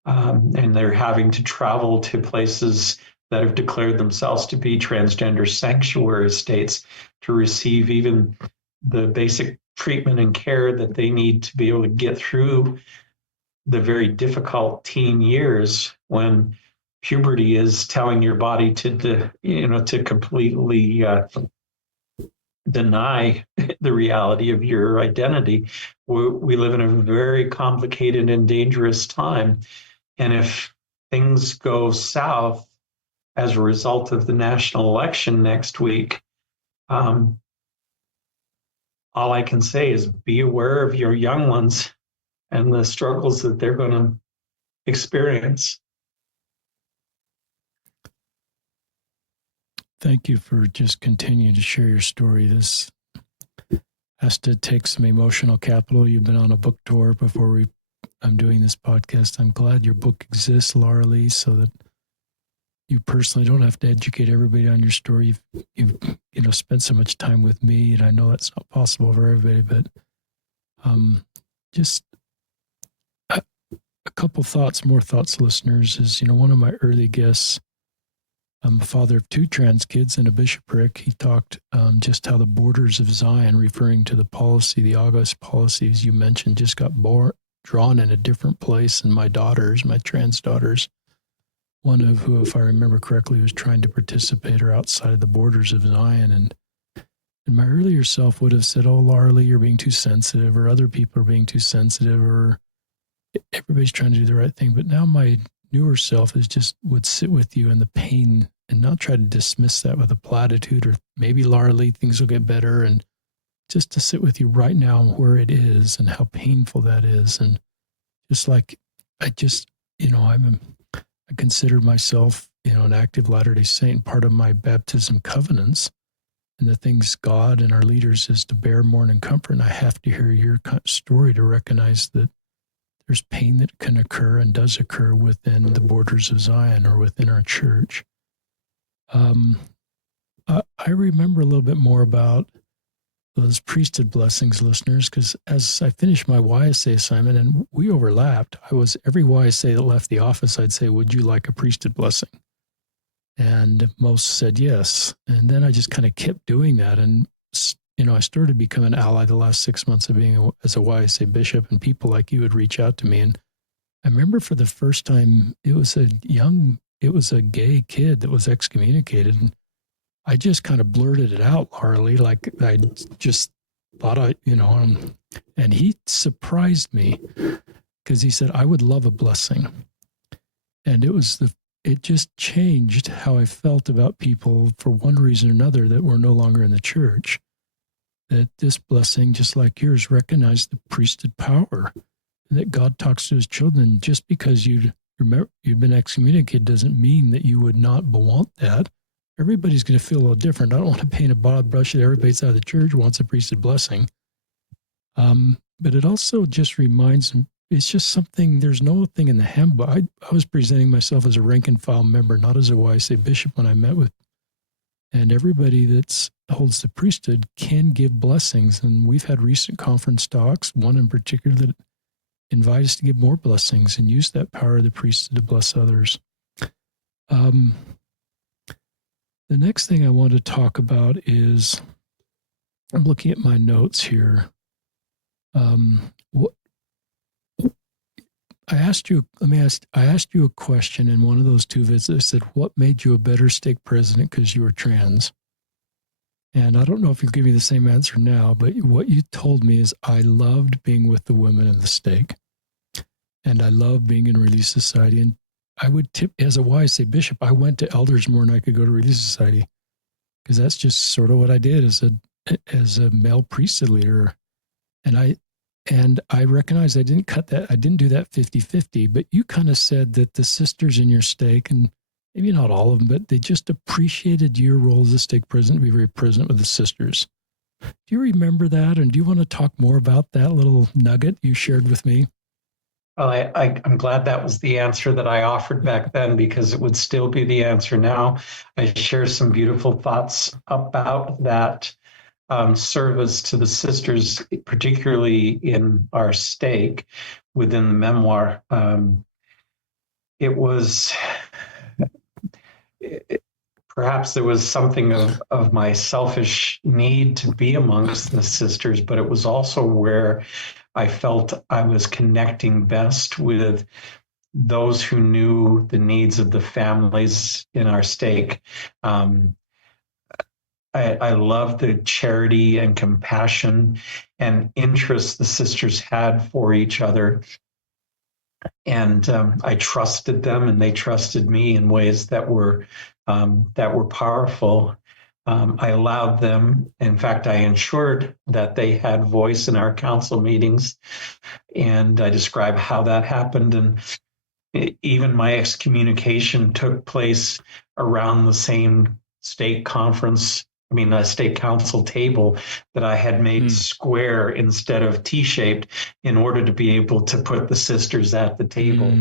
And they're having to travel to places that have declared themselves to be transgender sanctuary states to receive even the basic treatment and care that they need to be able to get through the very difficult teen years when puberty is telling your body to completely deny the reality of your identity. We live in a very complicated and dangerous time. And if things go south as a result of the national election next week, all I can say is be aware of your young ones and the struggles that they're going to experience. Thank you for just continuing to share your story. This has to take some emotional capital. You've been on a book tour before I'm doing this podcast. I'm glad your book exists, Laurie, so that you personally don't have to educate everybody on your story. You've spent so much time with me, and I know that's not possible for everybody, but just a couple more thoughts, listeners, is, one of my early guests, I'm a father of 2 trans kids and a bishopric. He talked just how the borders of Zion, referring to the August policy, as you mentioned, just got drawn in a different place. And my trans daughters, one of who, if I remember correctly, was trying to participate or outside of the borders of Zion. And my earlier self would have said, oh, Laurie, you're being too sensitive, or other people are being too sensitive, or everybody's trying to do the right thing. But now my newer self would sit with you in the pain and not try to dismiss that with a platitude or maybe Laurie, things will get better, and just to sit with you right now where it is and how painful that is. And just like I consider myself, an active Latter-day Saint. Part of my baptism covenants and the things God and our leaders is to bear, mourn, and comfort. And I have to hear your story to recognize that there's pain that can occur and does occur within the borders of Zion or within our church. I remember a little bit more about those priesthood blessings, listeners, because as I finished my YSA assignment, and we overlapped, every YSA that left the office, I'd say, would you like a priesthood blessing? And most said yes. And then I just kind of kept doing that. And I started to become an ally the last 6 months of being as a YSA bishop, and people like you would reach out to me. And I remember for the first time, it was a gay kid that was excommunicated. And I just kind of blurted it out, Laurie, like I just thought and he surprised me because he said, I would love a blessing. And it just changed how I felt about people for one reason or another that were no longer in the church. That this blessing, just like yours, recognized the priesthood power, that God talks to his children. Just because you've been excommunicated doesn't mean that you would not want that. Everybody's going to feel a little different. I don't want to paint a broad brush that everybody outside of the church wants a priesthood blessing. But it also just reminds them, it's just something, there's no thing in the handbook. I was presenting myself as a rank and file member, not as a YSA bishop when I met with, and everybody that's holds the priesthood can give blessings. And we've had recent conference talks, one in particular that invite us to give more blessings and use that power of the priesthood to bless others. The next thing I want to talk about is, I'm looking at my notes here. What I asked you, I asked you a question in one of those two visits. I said, what made you a better stake president because you were trans? And I don't know if you'll give me the same answer now, but what you told me is, I loved being with the women in the stake. And I love being in Relief Society. And I would tip, as a wise, say, Bishop, I went to elders more than I could go to Relief Society, because that's just sort of what I did as a male priesthood leader. And I recognize I didn't do that 50-50, but you kind of said that the sisters in your stake, and maybe not all of them, but they just appreciated your role as a stake president to be very present with the sisters. Do you remember that? And do you want to talk more about that little nugget you shared with me? Well, I'm glad that was the answer that I offered back then, because it would still be the answer now. I share some beautiful thoughts about that service to the sisters, particularly in our stake within the memoir. It was, perhaps there was something of my selfish need to be amongst the sisters, but it was also where I felt I was connecting best with those who knew the needs of the families in our stake. I love the charity and compassion and interest the sisters had for each other. And I trusted them, and they trusted me in ways that were powerful. I allowed them, in fact, I ensured that they had voice in our council meetings, and I described how that happened. And even my excommunication took place around the same state conference, a state council table that I had made square instead of T-shaped in order to be able to put the sisters at the table.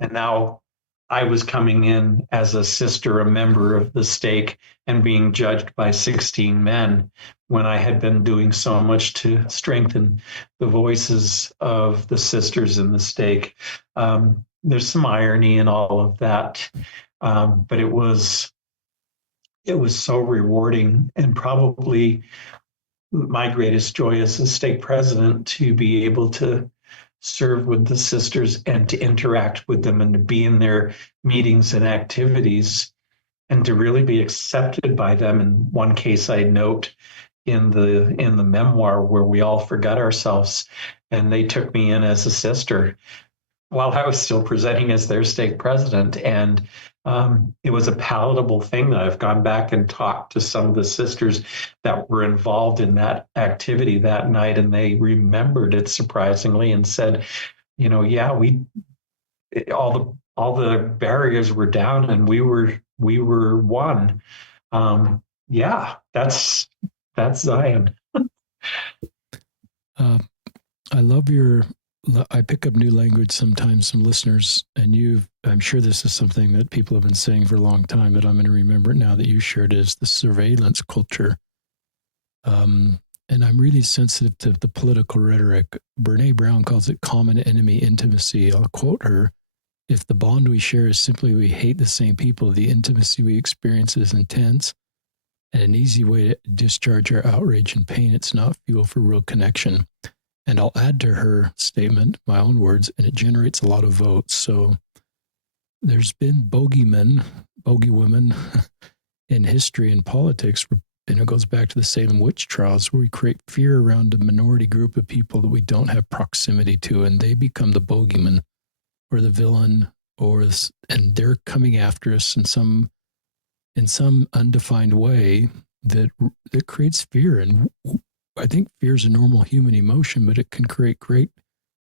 And now I was coming in as a sister, a member of the stake, and being judged by 16 men, when I had been doing so much to strengthen the voices of the sisters in the stake. There's some irony in all of that, but it was so rewarding, and probably my greatest joy as a stake president, to be able to serve with the sisters and to interact with them and to be in their meetings and activities and to really be accepted by them. In one case I note in the memoir, where we all forgot ourselves and they took me in as a sister while I was still presenting as their stake president. And it was a palatable thing that I've gone back and talked to some of the sisters that were involved in that activity that night, and they remembered it surprisingly and said, yeah, all the barriers were down and we were one. Yeah, that's Zion. I love I pick up new language sometimes, some listeners, and I'm sure this is something that people have been saying for a long time, but I'm going to remember it now that you shared, is the surveillance culture. And I'm really sensitive to the political rhetoric. Brene Brown calls it common enemy intimacy. I'll quote her: if the bond we share is simply we hate the same people, the intimacy we experience is intense and an easy way to discharge our outrage and pain. It's not fuel for real connection. And I'll add to her statement my own words, and it generates a lot of votes. So there's been bogey women in history and politics, and it goes back to the Salem witch trials, where we create fear around a minority group of people that we don't have proximity to, and they become the bogeyman or the villain, and they're coming after us in some undefined way that creates fear. And I think fear is a normal human emotion, but it can create great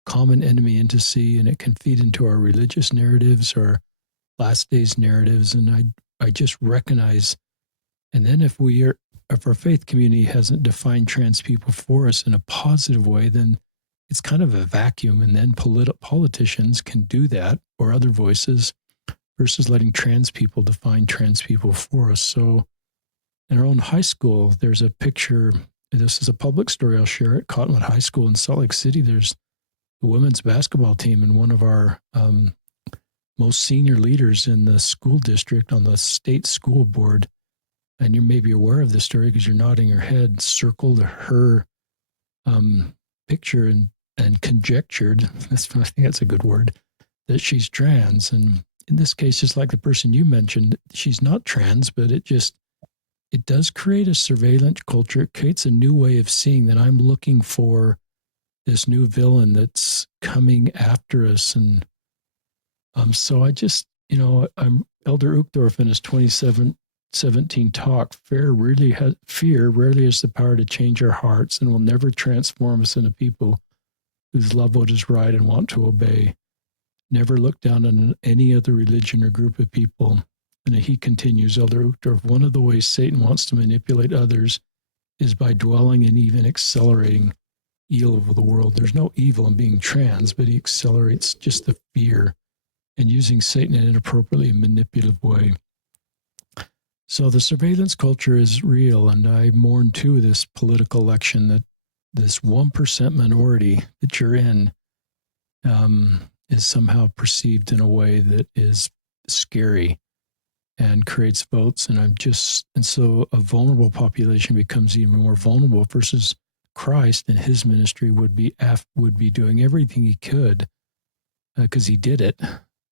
common enemy intimacy, and it can feed into our religious narratives or last days narratives. And I just recognize, and then if our faith community hasn't defined trans people for us in a positive way, then it's kind of a vacuum. And then politicians can do that, or other voices, versus letting trans people define trans people for us. So In our own high school, there's a picture. This is a public story I'll share at Cottonwood High School in Salt Lake City. There's the women's basketball team and one of our most senior leaders in the school district on the state school board. And you may be aware of this story because you're nodding your head, circled her picture and conjectured, I think that's a good word, that she's trans. And in this case, just like the person you mentioned, she's not trans, but it does create a surveillance culture. It creates a new way of seeing that I'm looking for this new villain that's coming after us. And so I just, I'm Elder Uchtdorf in his 2017 talk. Fear rarely has the power to change our hearts and will never transform us into people whose love what is right and want to obey. Never look down on any other religion or group of people. And he continues, Elder Uchtdorf, one of the ways Satan wants to manipulate others is by dwelling and even accelerating evil of the world. There's no evil in being trans, but he accelerates just the fear and using Satan in an inappropriately manipulative way. So the surveillance culture is real, and I mourn too this political election that this 1% minority that you're in is somehow perceived in a way that is scary and creates votes. And so a vulnerable population becomes even more vulnerable versus Christ, and his ministry would be doing everything he could because he did it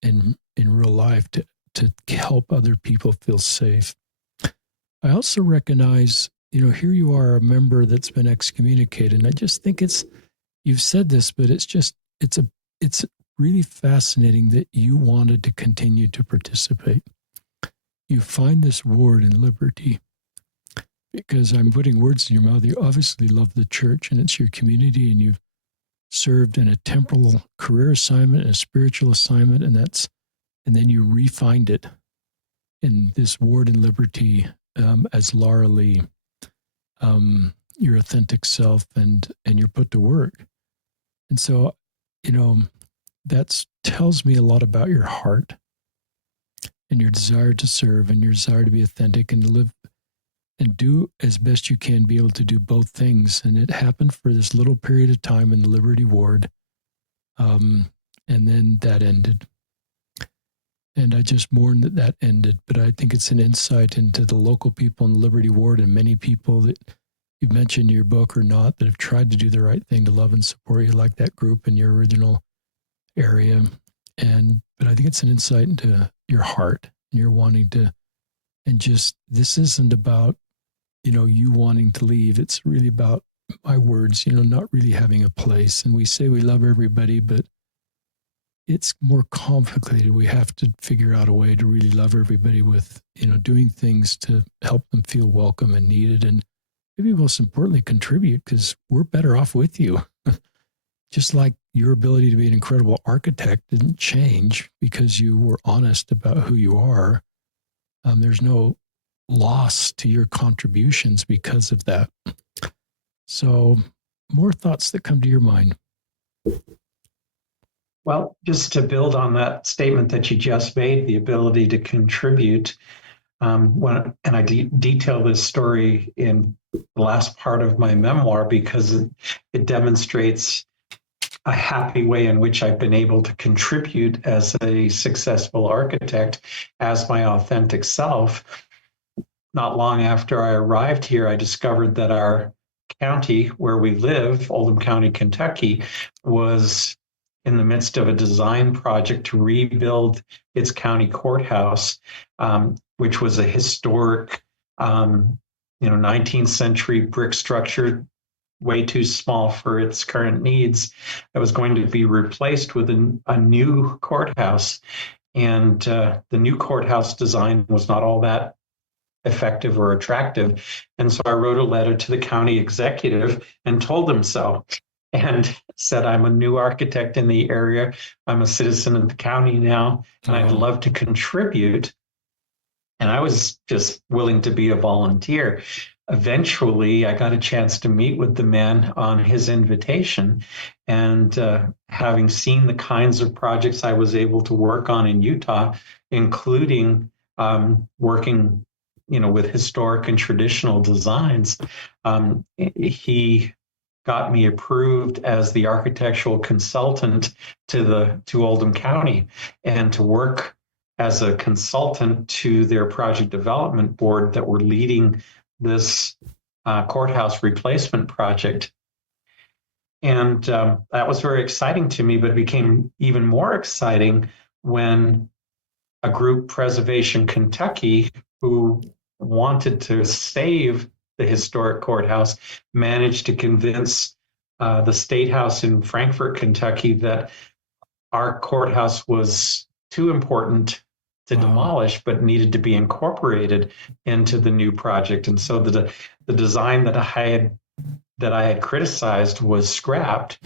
in real life to help other people feel safe. I also recognize, here you are, a member that's been excommunicated, and I just think you've said this, but it's really fascinating that you wanted to continue to participate. You find this word in liberty because I'm putting words in your mouth. You obviously love the church and it's your community, and you've served in a temporal career assignment, a spiritual assignment, and then you refined it in this word in liberty as Laura Lee, your authentic self, and you're put to work. And so, that tells me a lot about your heart and your desire to serve and your desire to be authentic and to live and do as best you can, be able to do both things. And it happened for this little period of time in the Liberty Ward. And then that ended. And I just mourn that ended. But I think it's an insight into the local people in the Liberty Ward and many people that you mentioned in your book or not that have tried to do the right thing to love and support you, like that group in your original area. But I think it's an insight into your heart and you're wanting to, and just, this isn't about, you wanting to leave. It's really about my words, not really having a place. And we say we love everybody, but it's more complicated. We have to figure out a way to really love everybody with, doing things to help them feel welcome and needed. And maybe most importantly, contribute, because we're better off with you. Just like your ability to be an incredible architect didn't change because you were honest about who you are. There's no loss to your contributions because of that. So, more thoughts that come to your mind. Well, just to build on that statement that you just made, the ability to contribute. And I detail this story in the last part of my memoir because it demonstrates a happy way in which I've been able to contribute as a successful architect, as my authentic self. Not long after I arrived here, I discovered that our county where we live, Oldham County, Kentucky, was in the midst of a design project to rebuild its county courthouse, which was a historic, 19th century brick structure, way too small for its current needs. That was going to be replaced with a new courthouse. And the new courthouse design was not all that effective or attractive. And so I wrote a letter to the county executive and told them so, and said, I'm a new architect in the area. I'm a citizen of the county now, and I'd love to contribute. And I was just willing to be a volunteer. Eventually, I got a chance to meet with the man on his invitation. And having seen the kinds of projects I was able to work on in Utah, including working with historic and traditional designs. He got me approved as the architectural consultant to Oldham County, and to work as a consultant to their project development board that were leading this courthouse replacement project. And that was very exciting to me, but it became even more exciting when a group, Preservation Kentucky, who wanted to save the historic courthouse, managed to convince the State House in Frankfort, Kentucky, that our courthouse was too important to demolish, but needed to be incorporated into the new project. And so the design that I had criticized was scrapped,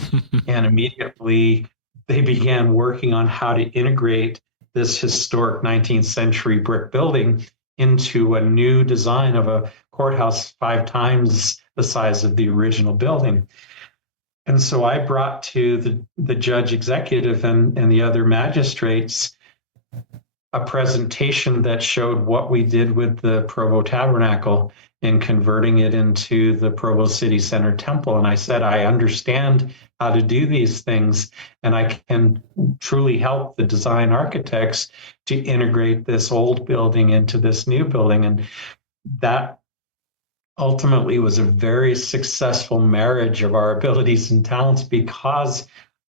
and immediately they began working on how to integrate this historic 19th century brick building into a new design of a courthouse 5 times the size of the original building. And so I brought to the judge executive and the other magistrates a presentation that showed what we did with the Provo Tabernacle in converting it into the Provo City Center Temple. And I said, I understand how to do these things, and I can truly help the design architects to integrate this old building into this new building. And that ultimately was a very successful marriage of our abilities and talents, because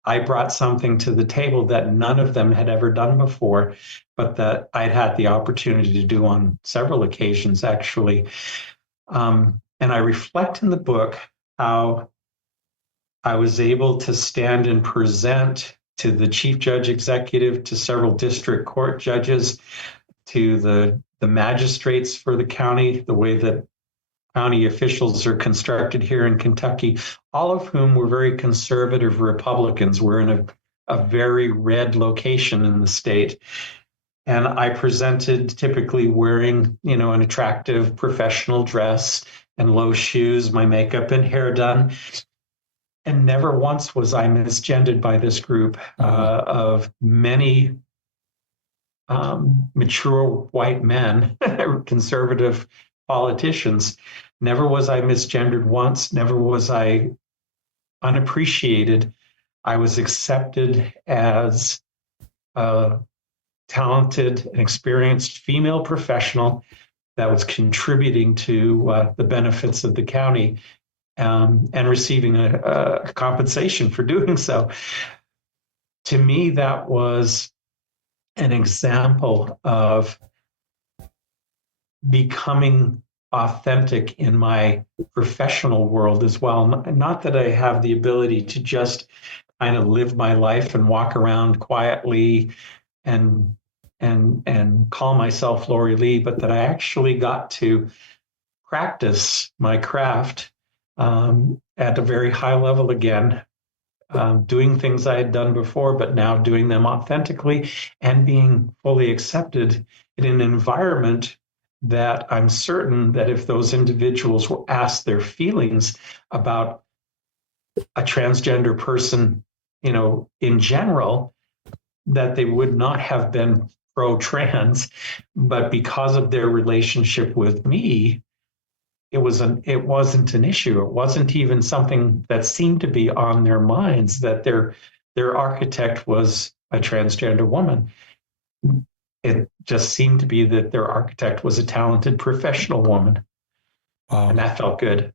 I brought something to the table that none of them had ever done before, but that I'd had the opportunity to do on several occasions, actually. And I reflect in the book how I was able to stand and present to the chief judge executive, to several district court judges, to the magistrates for the county, the way that county officials are constructed here in Kentucky, all of whom were very conservative Republicans. We're in a very red location in the state. And I presented typically wearing, an attractive professional dress and low shoes, my makeup and hair done. And never once was I misgendered by this group of many mature white men, conservative politicians. Never was I misgendered once. Never was I unappreciated. I was accepted as a talented and experienced female professional that was contributing to the benefits of the county, and receiving a compensation for doing so. To me, that was an example of becoming authentic in my professional world as well. Not that I have the ability to just kind of live my life and walk around quietly and call myself Laurie Lee, but that I actually got to practice my craft at a very high level again, doing things I had done before, but now doing them authentically and being fully accepted in an environment that I'm certain that if those individuals were asked their feelings about a transgender person, in general, that they would not have been pro-trans, but because of their relationship with me, it wasn't an issue. It wasn't even something that seemed to be on their minds, that their architect was a transgender woman. It just seemed to be that their architect was a talented professional woman. Wow. And that felt good.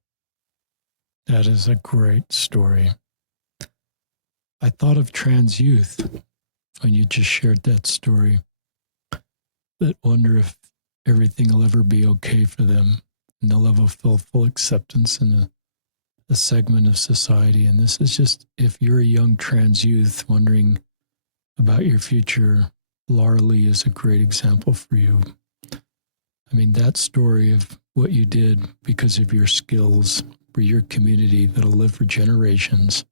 That is a great story. I thought of trans youth when you just shared that story, that wonder if everything will ever be okay for them, and they'll have a full acceptance in a segment of society. And this is just, if you're a young trans youth wondering about your future, Laurie Lee is a great example for you. I mean, that story of what you did because of your skills for your community that'll live for generations.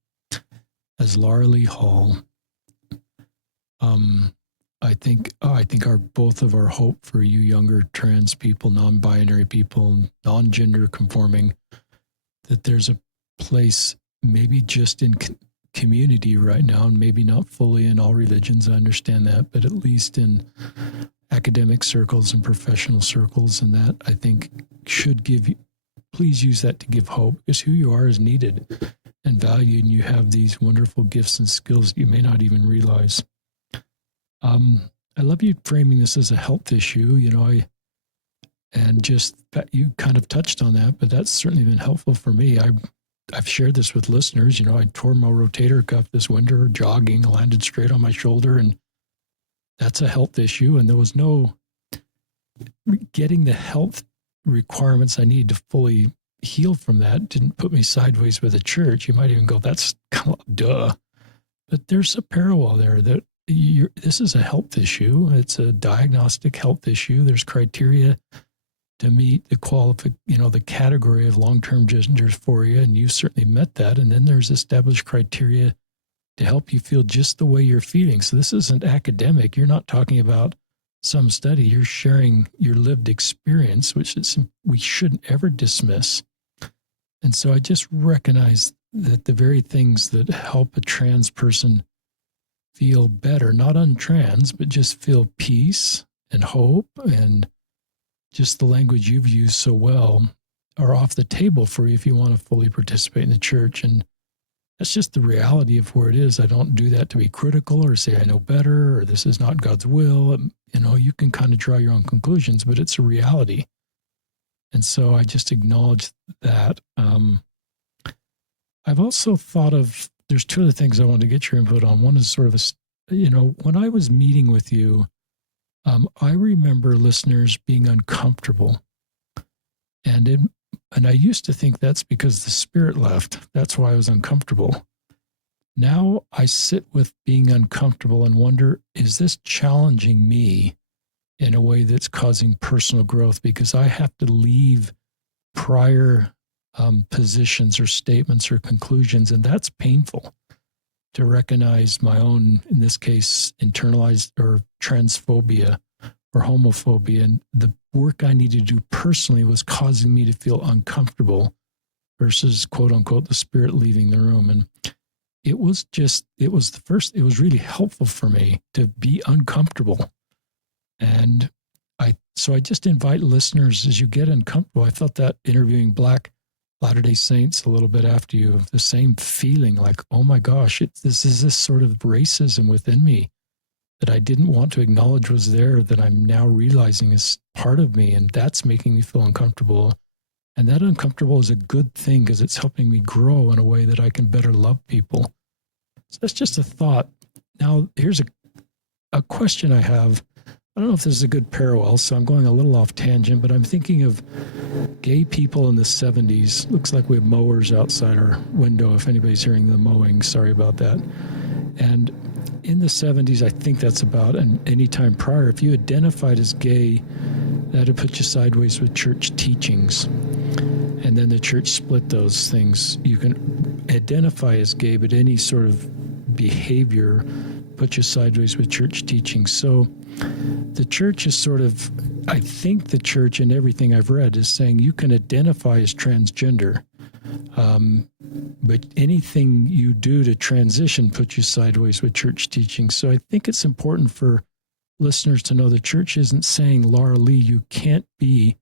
As Laurie Lee Hall, I think both of our hope for you younger trans people, non-binary people, non-gender conforming, that there's a place maybe just in community right now, and maybe not fully in all religions, I understand that, but at least in academic circles and professional circles, and that I think should give you, please use that to give hope, because who you are is needed and valued, and you have these wonderful gifts and skills that you may not even realize. I love you framing this as a health issue, and just that you kind of touched on that, but that's certainly been helpful for me. I've shared this with listeners. I tore my rotator cuff this winter jogging, landed straight on my shoulder, and that's a health issue. And there was no getting the health requirements I need to fully heal from that. Didn't put me sideways with the church. You might even go, that's kind of duh. But there's a parallel there that this is a health issue. It's a diagnostic health issue. There's criteria to meet the category of long-term gender dysphoria, and you certainly met that. And then there's established criteria to help you feel just the way you're feeling. So this isn't academic. You're not talking about some study. You're sharing your lived experience, which we shouldn't ever dismiss. And so I just recognize that the very things that help a trans person feel better, not untrans, but just feel peace and hope and just the language you've used so well, are off the table for you if you want to fully participate in the church. And that's just the reality of where it is. I don't do that to be critical or say I know better or this is not God's will. You can kind of draw your own conclusions, but it's a reality. And so I just acknowledge that. I've also thought of, there's two other things I wanted to get your input on. One is sort of when I was meeting with you, I remember listeners being uncomfortable. And I used to think that's because the spirit left. That's why I was uncomfortable. Now I sit with being uncomfortable and wonder, is this challenging me in a way that's causing personal growth? Because I have to leave prior positions or statements or conclusions, and that's painful to recognize my own, in this case, internalized or transphobia or homophobia. And the work I needed to do personally was causing me to feel uncomfortable versus, quote unquote, the spirit leaving the room. And it was really helpful for me to be uncomfortable. And so I just invite listeners, as you get uncomfortable, I felt that interviewing Black Latter-day Saints a little bit after you, the same feeling like, oh my gosh, this is this sort of racism within me that I didn't want to acknowledge was there, that I'm now realizing is part of me, and that's making me feel uncomfortable. And that uncomfortable is a good thing because it's helping me grow in a way that I can better love people. So that's just a thought. Now, here's a question I have. I don't know if this is a good parallel, so I'm going a little off tangent, but I'm thinking of gay people in the 70s. Looks like we have mowers outside our window. If anybody's hearing the mowing, sorry about that. And in the 70s, I think that's about, and any time prior, if you identified as gay, that would put you sideways with church teachings. And then the church split those things. You can identify as gay, but any sort of behavior put you sideways with church teaching. So the church is sort of, I think the church and everything I've read is saying you can identify as transgender, but anything you do to transition puts you sideways with church teaching. So I think it's important for listeners to know the church isn't saying, Laura Lee, you can't be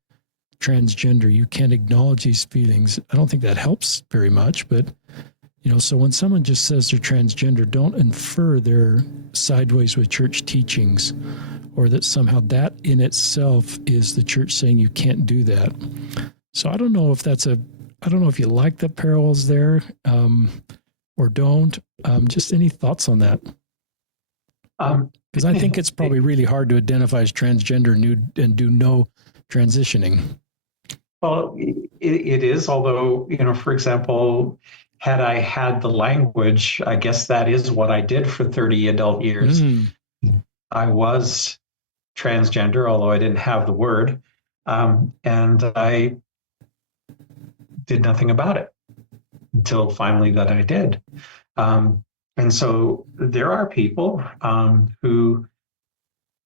transgender. You can't acknowledge these feelings. I don't think that helps very much, but so when someone just says they're transgender, don't infer they're sideways with church teachings, or that somehow that in itself is the church saying you can't do that. So I don't know if you like the parallels there or don't. Just any thoughts on that? Because I think it's probably really hard to identify as transgender and do no transitioning. Well, it is, although, for example, had I had the language, I guess that is what I did for 30 adult years. I was transgender, although I didn't have the word, and I did nothing about it until finally that I did. And so there are people who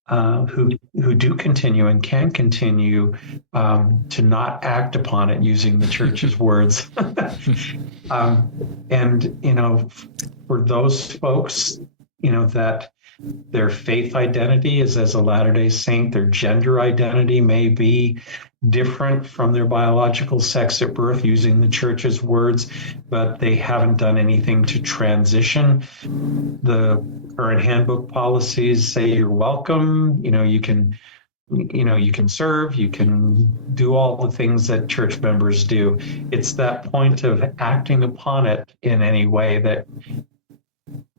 do continue and can continue to not act upon it using the church's words. And, for those folks, that their faith identity is as a Latter-day Saint. Their gender identity may be different from their biological sex at birth, using the church's words, but they haven't done anything to transition. The current handbook policies say you're welcome. You can serve, you can do all the things that church members do. It's that point of acting upon it in any way that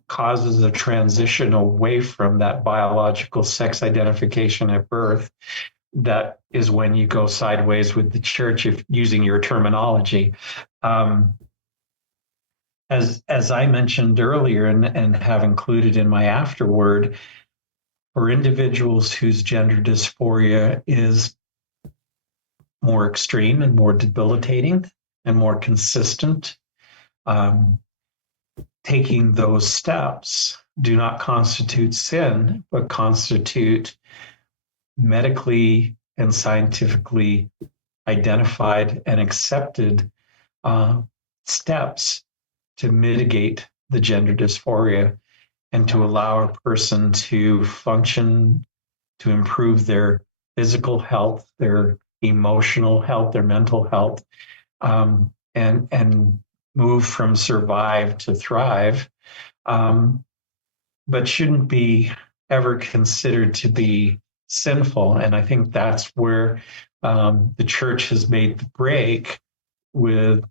causes a transition away from that biological sex identification at birth. That is when you go sideways with the church, if using your terminology. As I mentioned earlier and have included in my afterword, for individuals whose gender dysphoria is more extreme and more debilitating and more consistent, taking those steps do not constitute sin, but constitute medically and scientifically identified and accepted steps to mitigate the gender dysphoria and to allow a person to function, to improve their physical health, their emotional health, their mental health, and move from survive to thrive, but shouldn't be ever considered to be sinful. And I think that's where the church has made the break with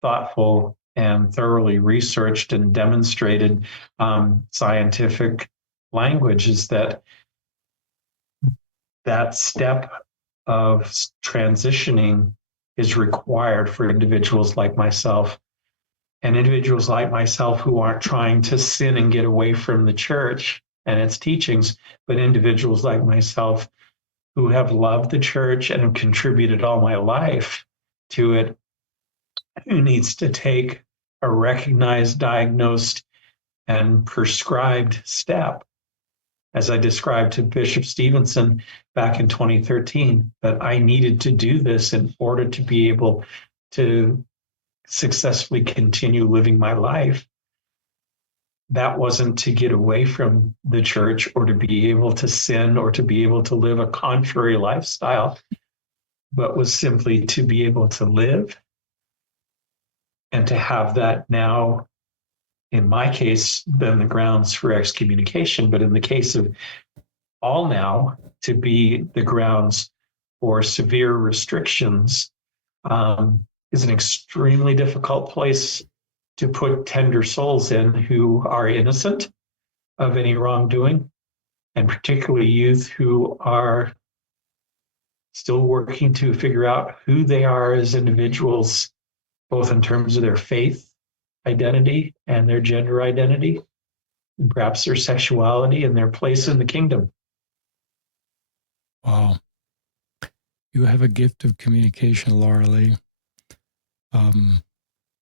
thoughtful and thoroughly researched and demonstrated scientific language, is that step of transitioning is required for individuals like myself, and individuals like myself who aren't trying to sin and get away from the church and its teachings, but individuals like myself who have loved the church and have contributed all my life to it, who needs to take a recognized, diagnosed, and prescribed step. As I described to Bishop Stevenson back in 2013, that I needed to do this in order to be able to successfully continue living my life. That wasn't to get away from the church or to be able to sin or to be able to live a contrary lifestyle, but was simply to be able to live and to have that now, in my case, been the grounds for excommunication, but in the case of all now, to be the grounds for severe restrictions, is an extremely difficult place to put tender souls in who are innocent of any wrongdoing, and particularly youth who are still working to figure out who they are as individuals, both in terms of their faith identity and their gender identity, and perhaps their sexuality and their place in the kingdom. Wow. You have a gift of communication, Laurie.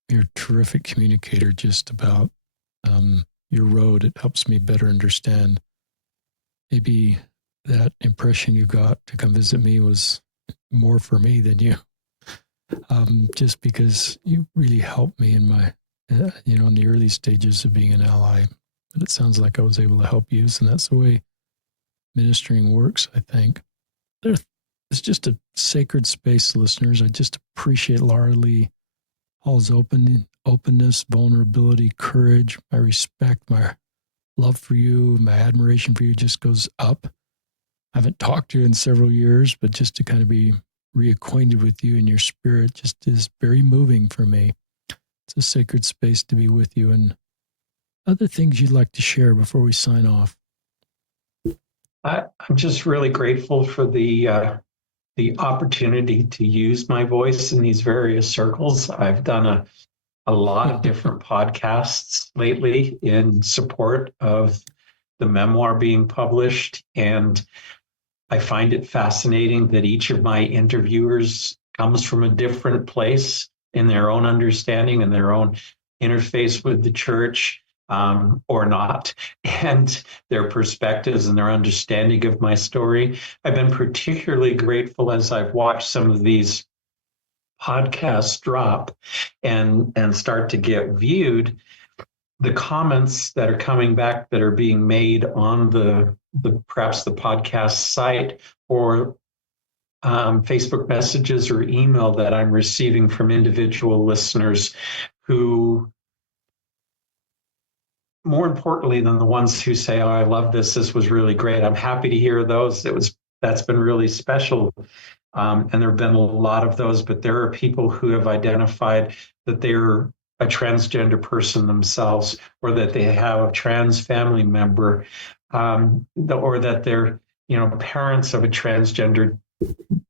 You're a terrific communicator just about your road. It helps me better understand. Maybe that impression you got to come visit me was more for me than you. Just because you really helped me in my, in the early stages of being an ally. But it sounds like I was able to help you, and that's the way ministering works, I think. It's just a sacred space, listeners. I just appreciate Laurie Hall's openness, vulnerability, courage. My respect, my love for you, my admiration for you just goes up. I haven't talked to you in several years, but just to kind of be reacquainted with you and your spirit just is very moving for me. It's a sacred space to be with you. And other things you'd like to share before we sign off? I'm just really grateful for the opportunity to use my voice in these various circles. I've done a lot of different podcasts lately in support of the memoir being published, and I find it fascinating that each of my interviewers comes from a different place in their own understanding and their own interface with the church, or not, and their perspectives and their understanding of my story. I've been particularly grateful as I've watched some of these podcasts drop and start to get viewed, the comments that are coming back that are being made on the perhaps the podcast site or Facebook messages or email that I'm receiving from individual listeners who, more importantly than the ones who say, "Oh, I love this. This was really great." I'm happy to hear those. That's been really special. And there have been a lot of those, but there are people who have identified that they're a transgender person themselves, or that they have a trans family member, or that they're, parents of a transgender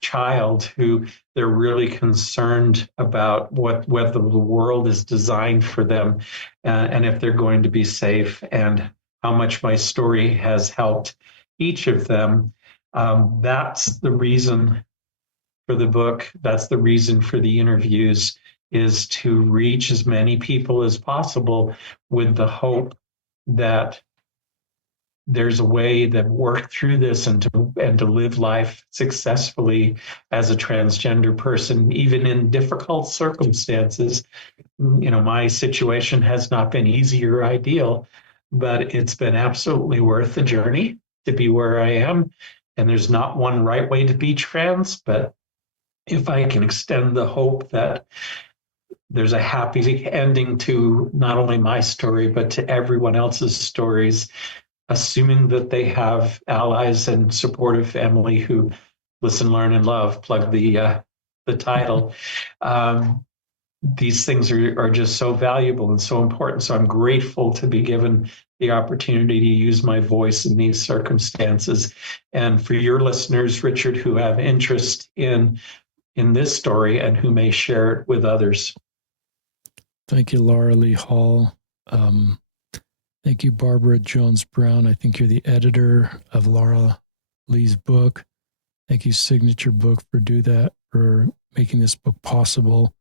child who they're really concerned about whether the world is designed for them, and if they're going to be safe, and how much my story has helped each of them. That's the reason for the book. That's the reason for the interviews, is to reach as many people as possible with the hope that there's a way to work through this and to live life successfully as a transgender person, even in difficult circumstances. My situation has not been easy or ideal, but it's been absolutely worth the journey to be where I am. And there's not one right way to be trans, but if I can extend the hope that there's a happy ending to not only my story, but to everyone else's stories, assuming that they have allies and supportive family who listen, learn, and love, plug the title. These things are just so valuable and so important. So I'm grateful to be given the opportunity to use my voice in these circumstances. And for your listeners, Richard, who have interest in this story and who may share it with others. Thank you, Laura Lee Hall. Thank you, Barbara Jones Brown. I think you're the editor of Laura Lee's book. Thank you, Signature Book, for making this book possible.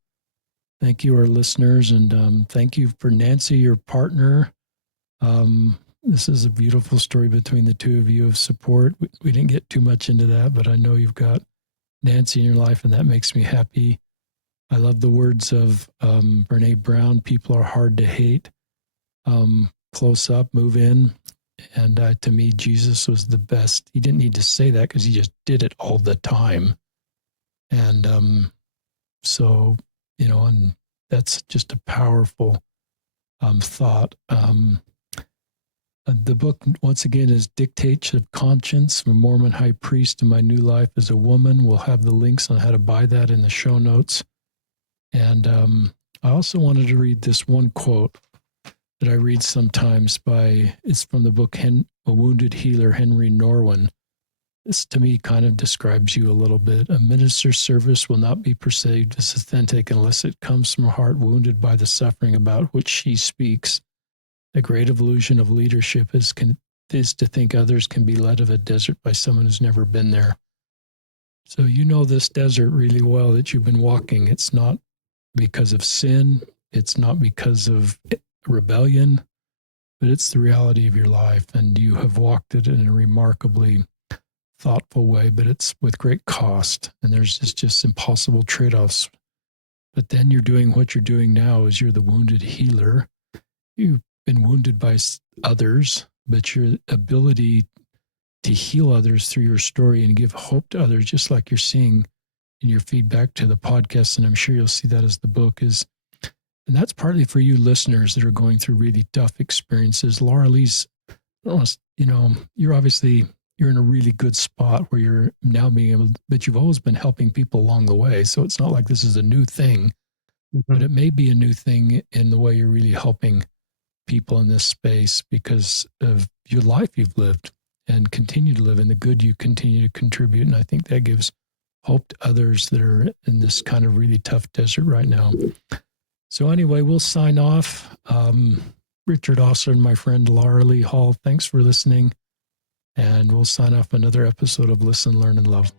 Thank you, our listeners, and thank you for Nancy, your partner. This is a beautiful story between the two of you of support. We didn't get too much into that, but I know you've got Nancy in your life, and that makes me happy. I love the words of Brene Brown, people are hard to hate. Close up, move in. And to me, Jesus was the best. He didn't need to say that because he just did it all the time. And so, and that's just a powerful thought. The book, once again, is Dictates of Conscience from Mormon High Priest in My New Life as a Woman. We'll have the links on how to buy that in the show notes. And I also wanted to read this one quote that I read sometimes it's from the book A Wounded Healer, Henry Norwin. This, to me, kind of describes you a little bit. A minister's service will not be perceived as authentic unless it comes from a heart wounded by the suffering about which she speaks. The great illusion of leadership is to think others can be led of a desert by someone who's never been there. So you know this desert really well that you've been walking. It's not because of sin. It's not because of rebellion, but it's the reality of your life, and you have walked it in a remarkably thoughtful way, but it's with great cost, and there's just impossible trade-offs. But then you're doing what you're doing now is you're the wounded healer. You've been wounded by others, but your ability to heal others through your story and give hope to others, just like you're seeing in your feedback to the podcast, and I'm sure you'll see that as the book is. And that's partly for you listeners that are going through really tough experiences. Laura Lee's, you're in a really good spot where you're now being able, but you've always been helping people along the way. So it's not like this is a new thing, but it may be a new thing in the way you're really helping people in this space because of your life you've lived and continue to live and the good you continue to contribute. And I think that gives hope to others that are in this kind of really tough desert right now. So anyway, we'll sign off. Richard Osler and my friend Laura Lee Hall, thanks for listening. And we'll sign off another episode of Listen, Learn, and Love.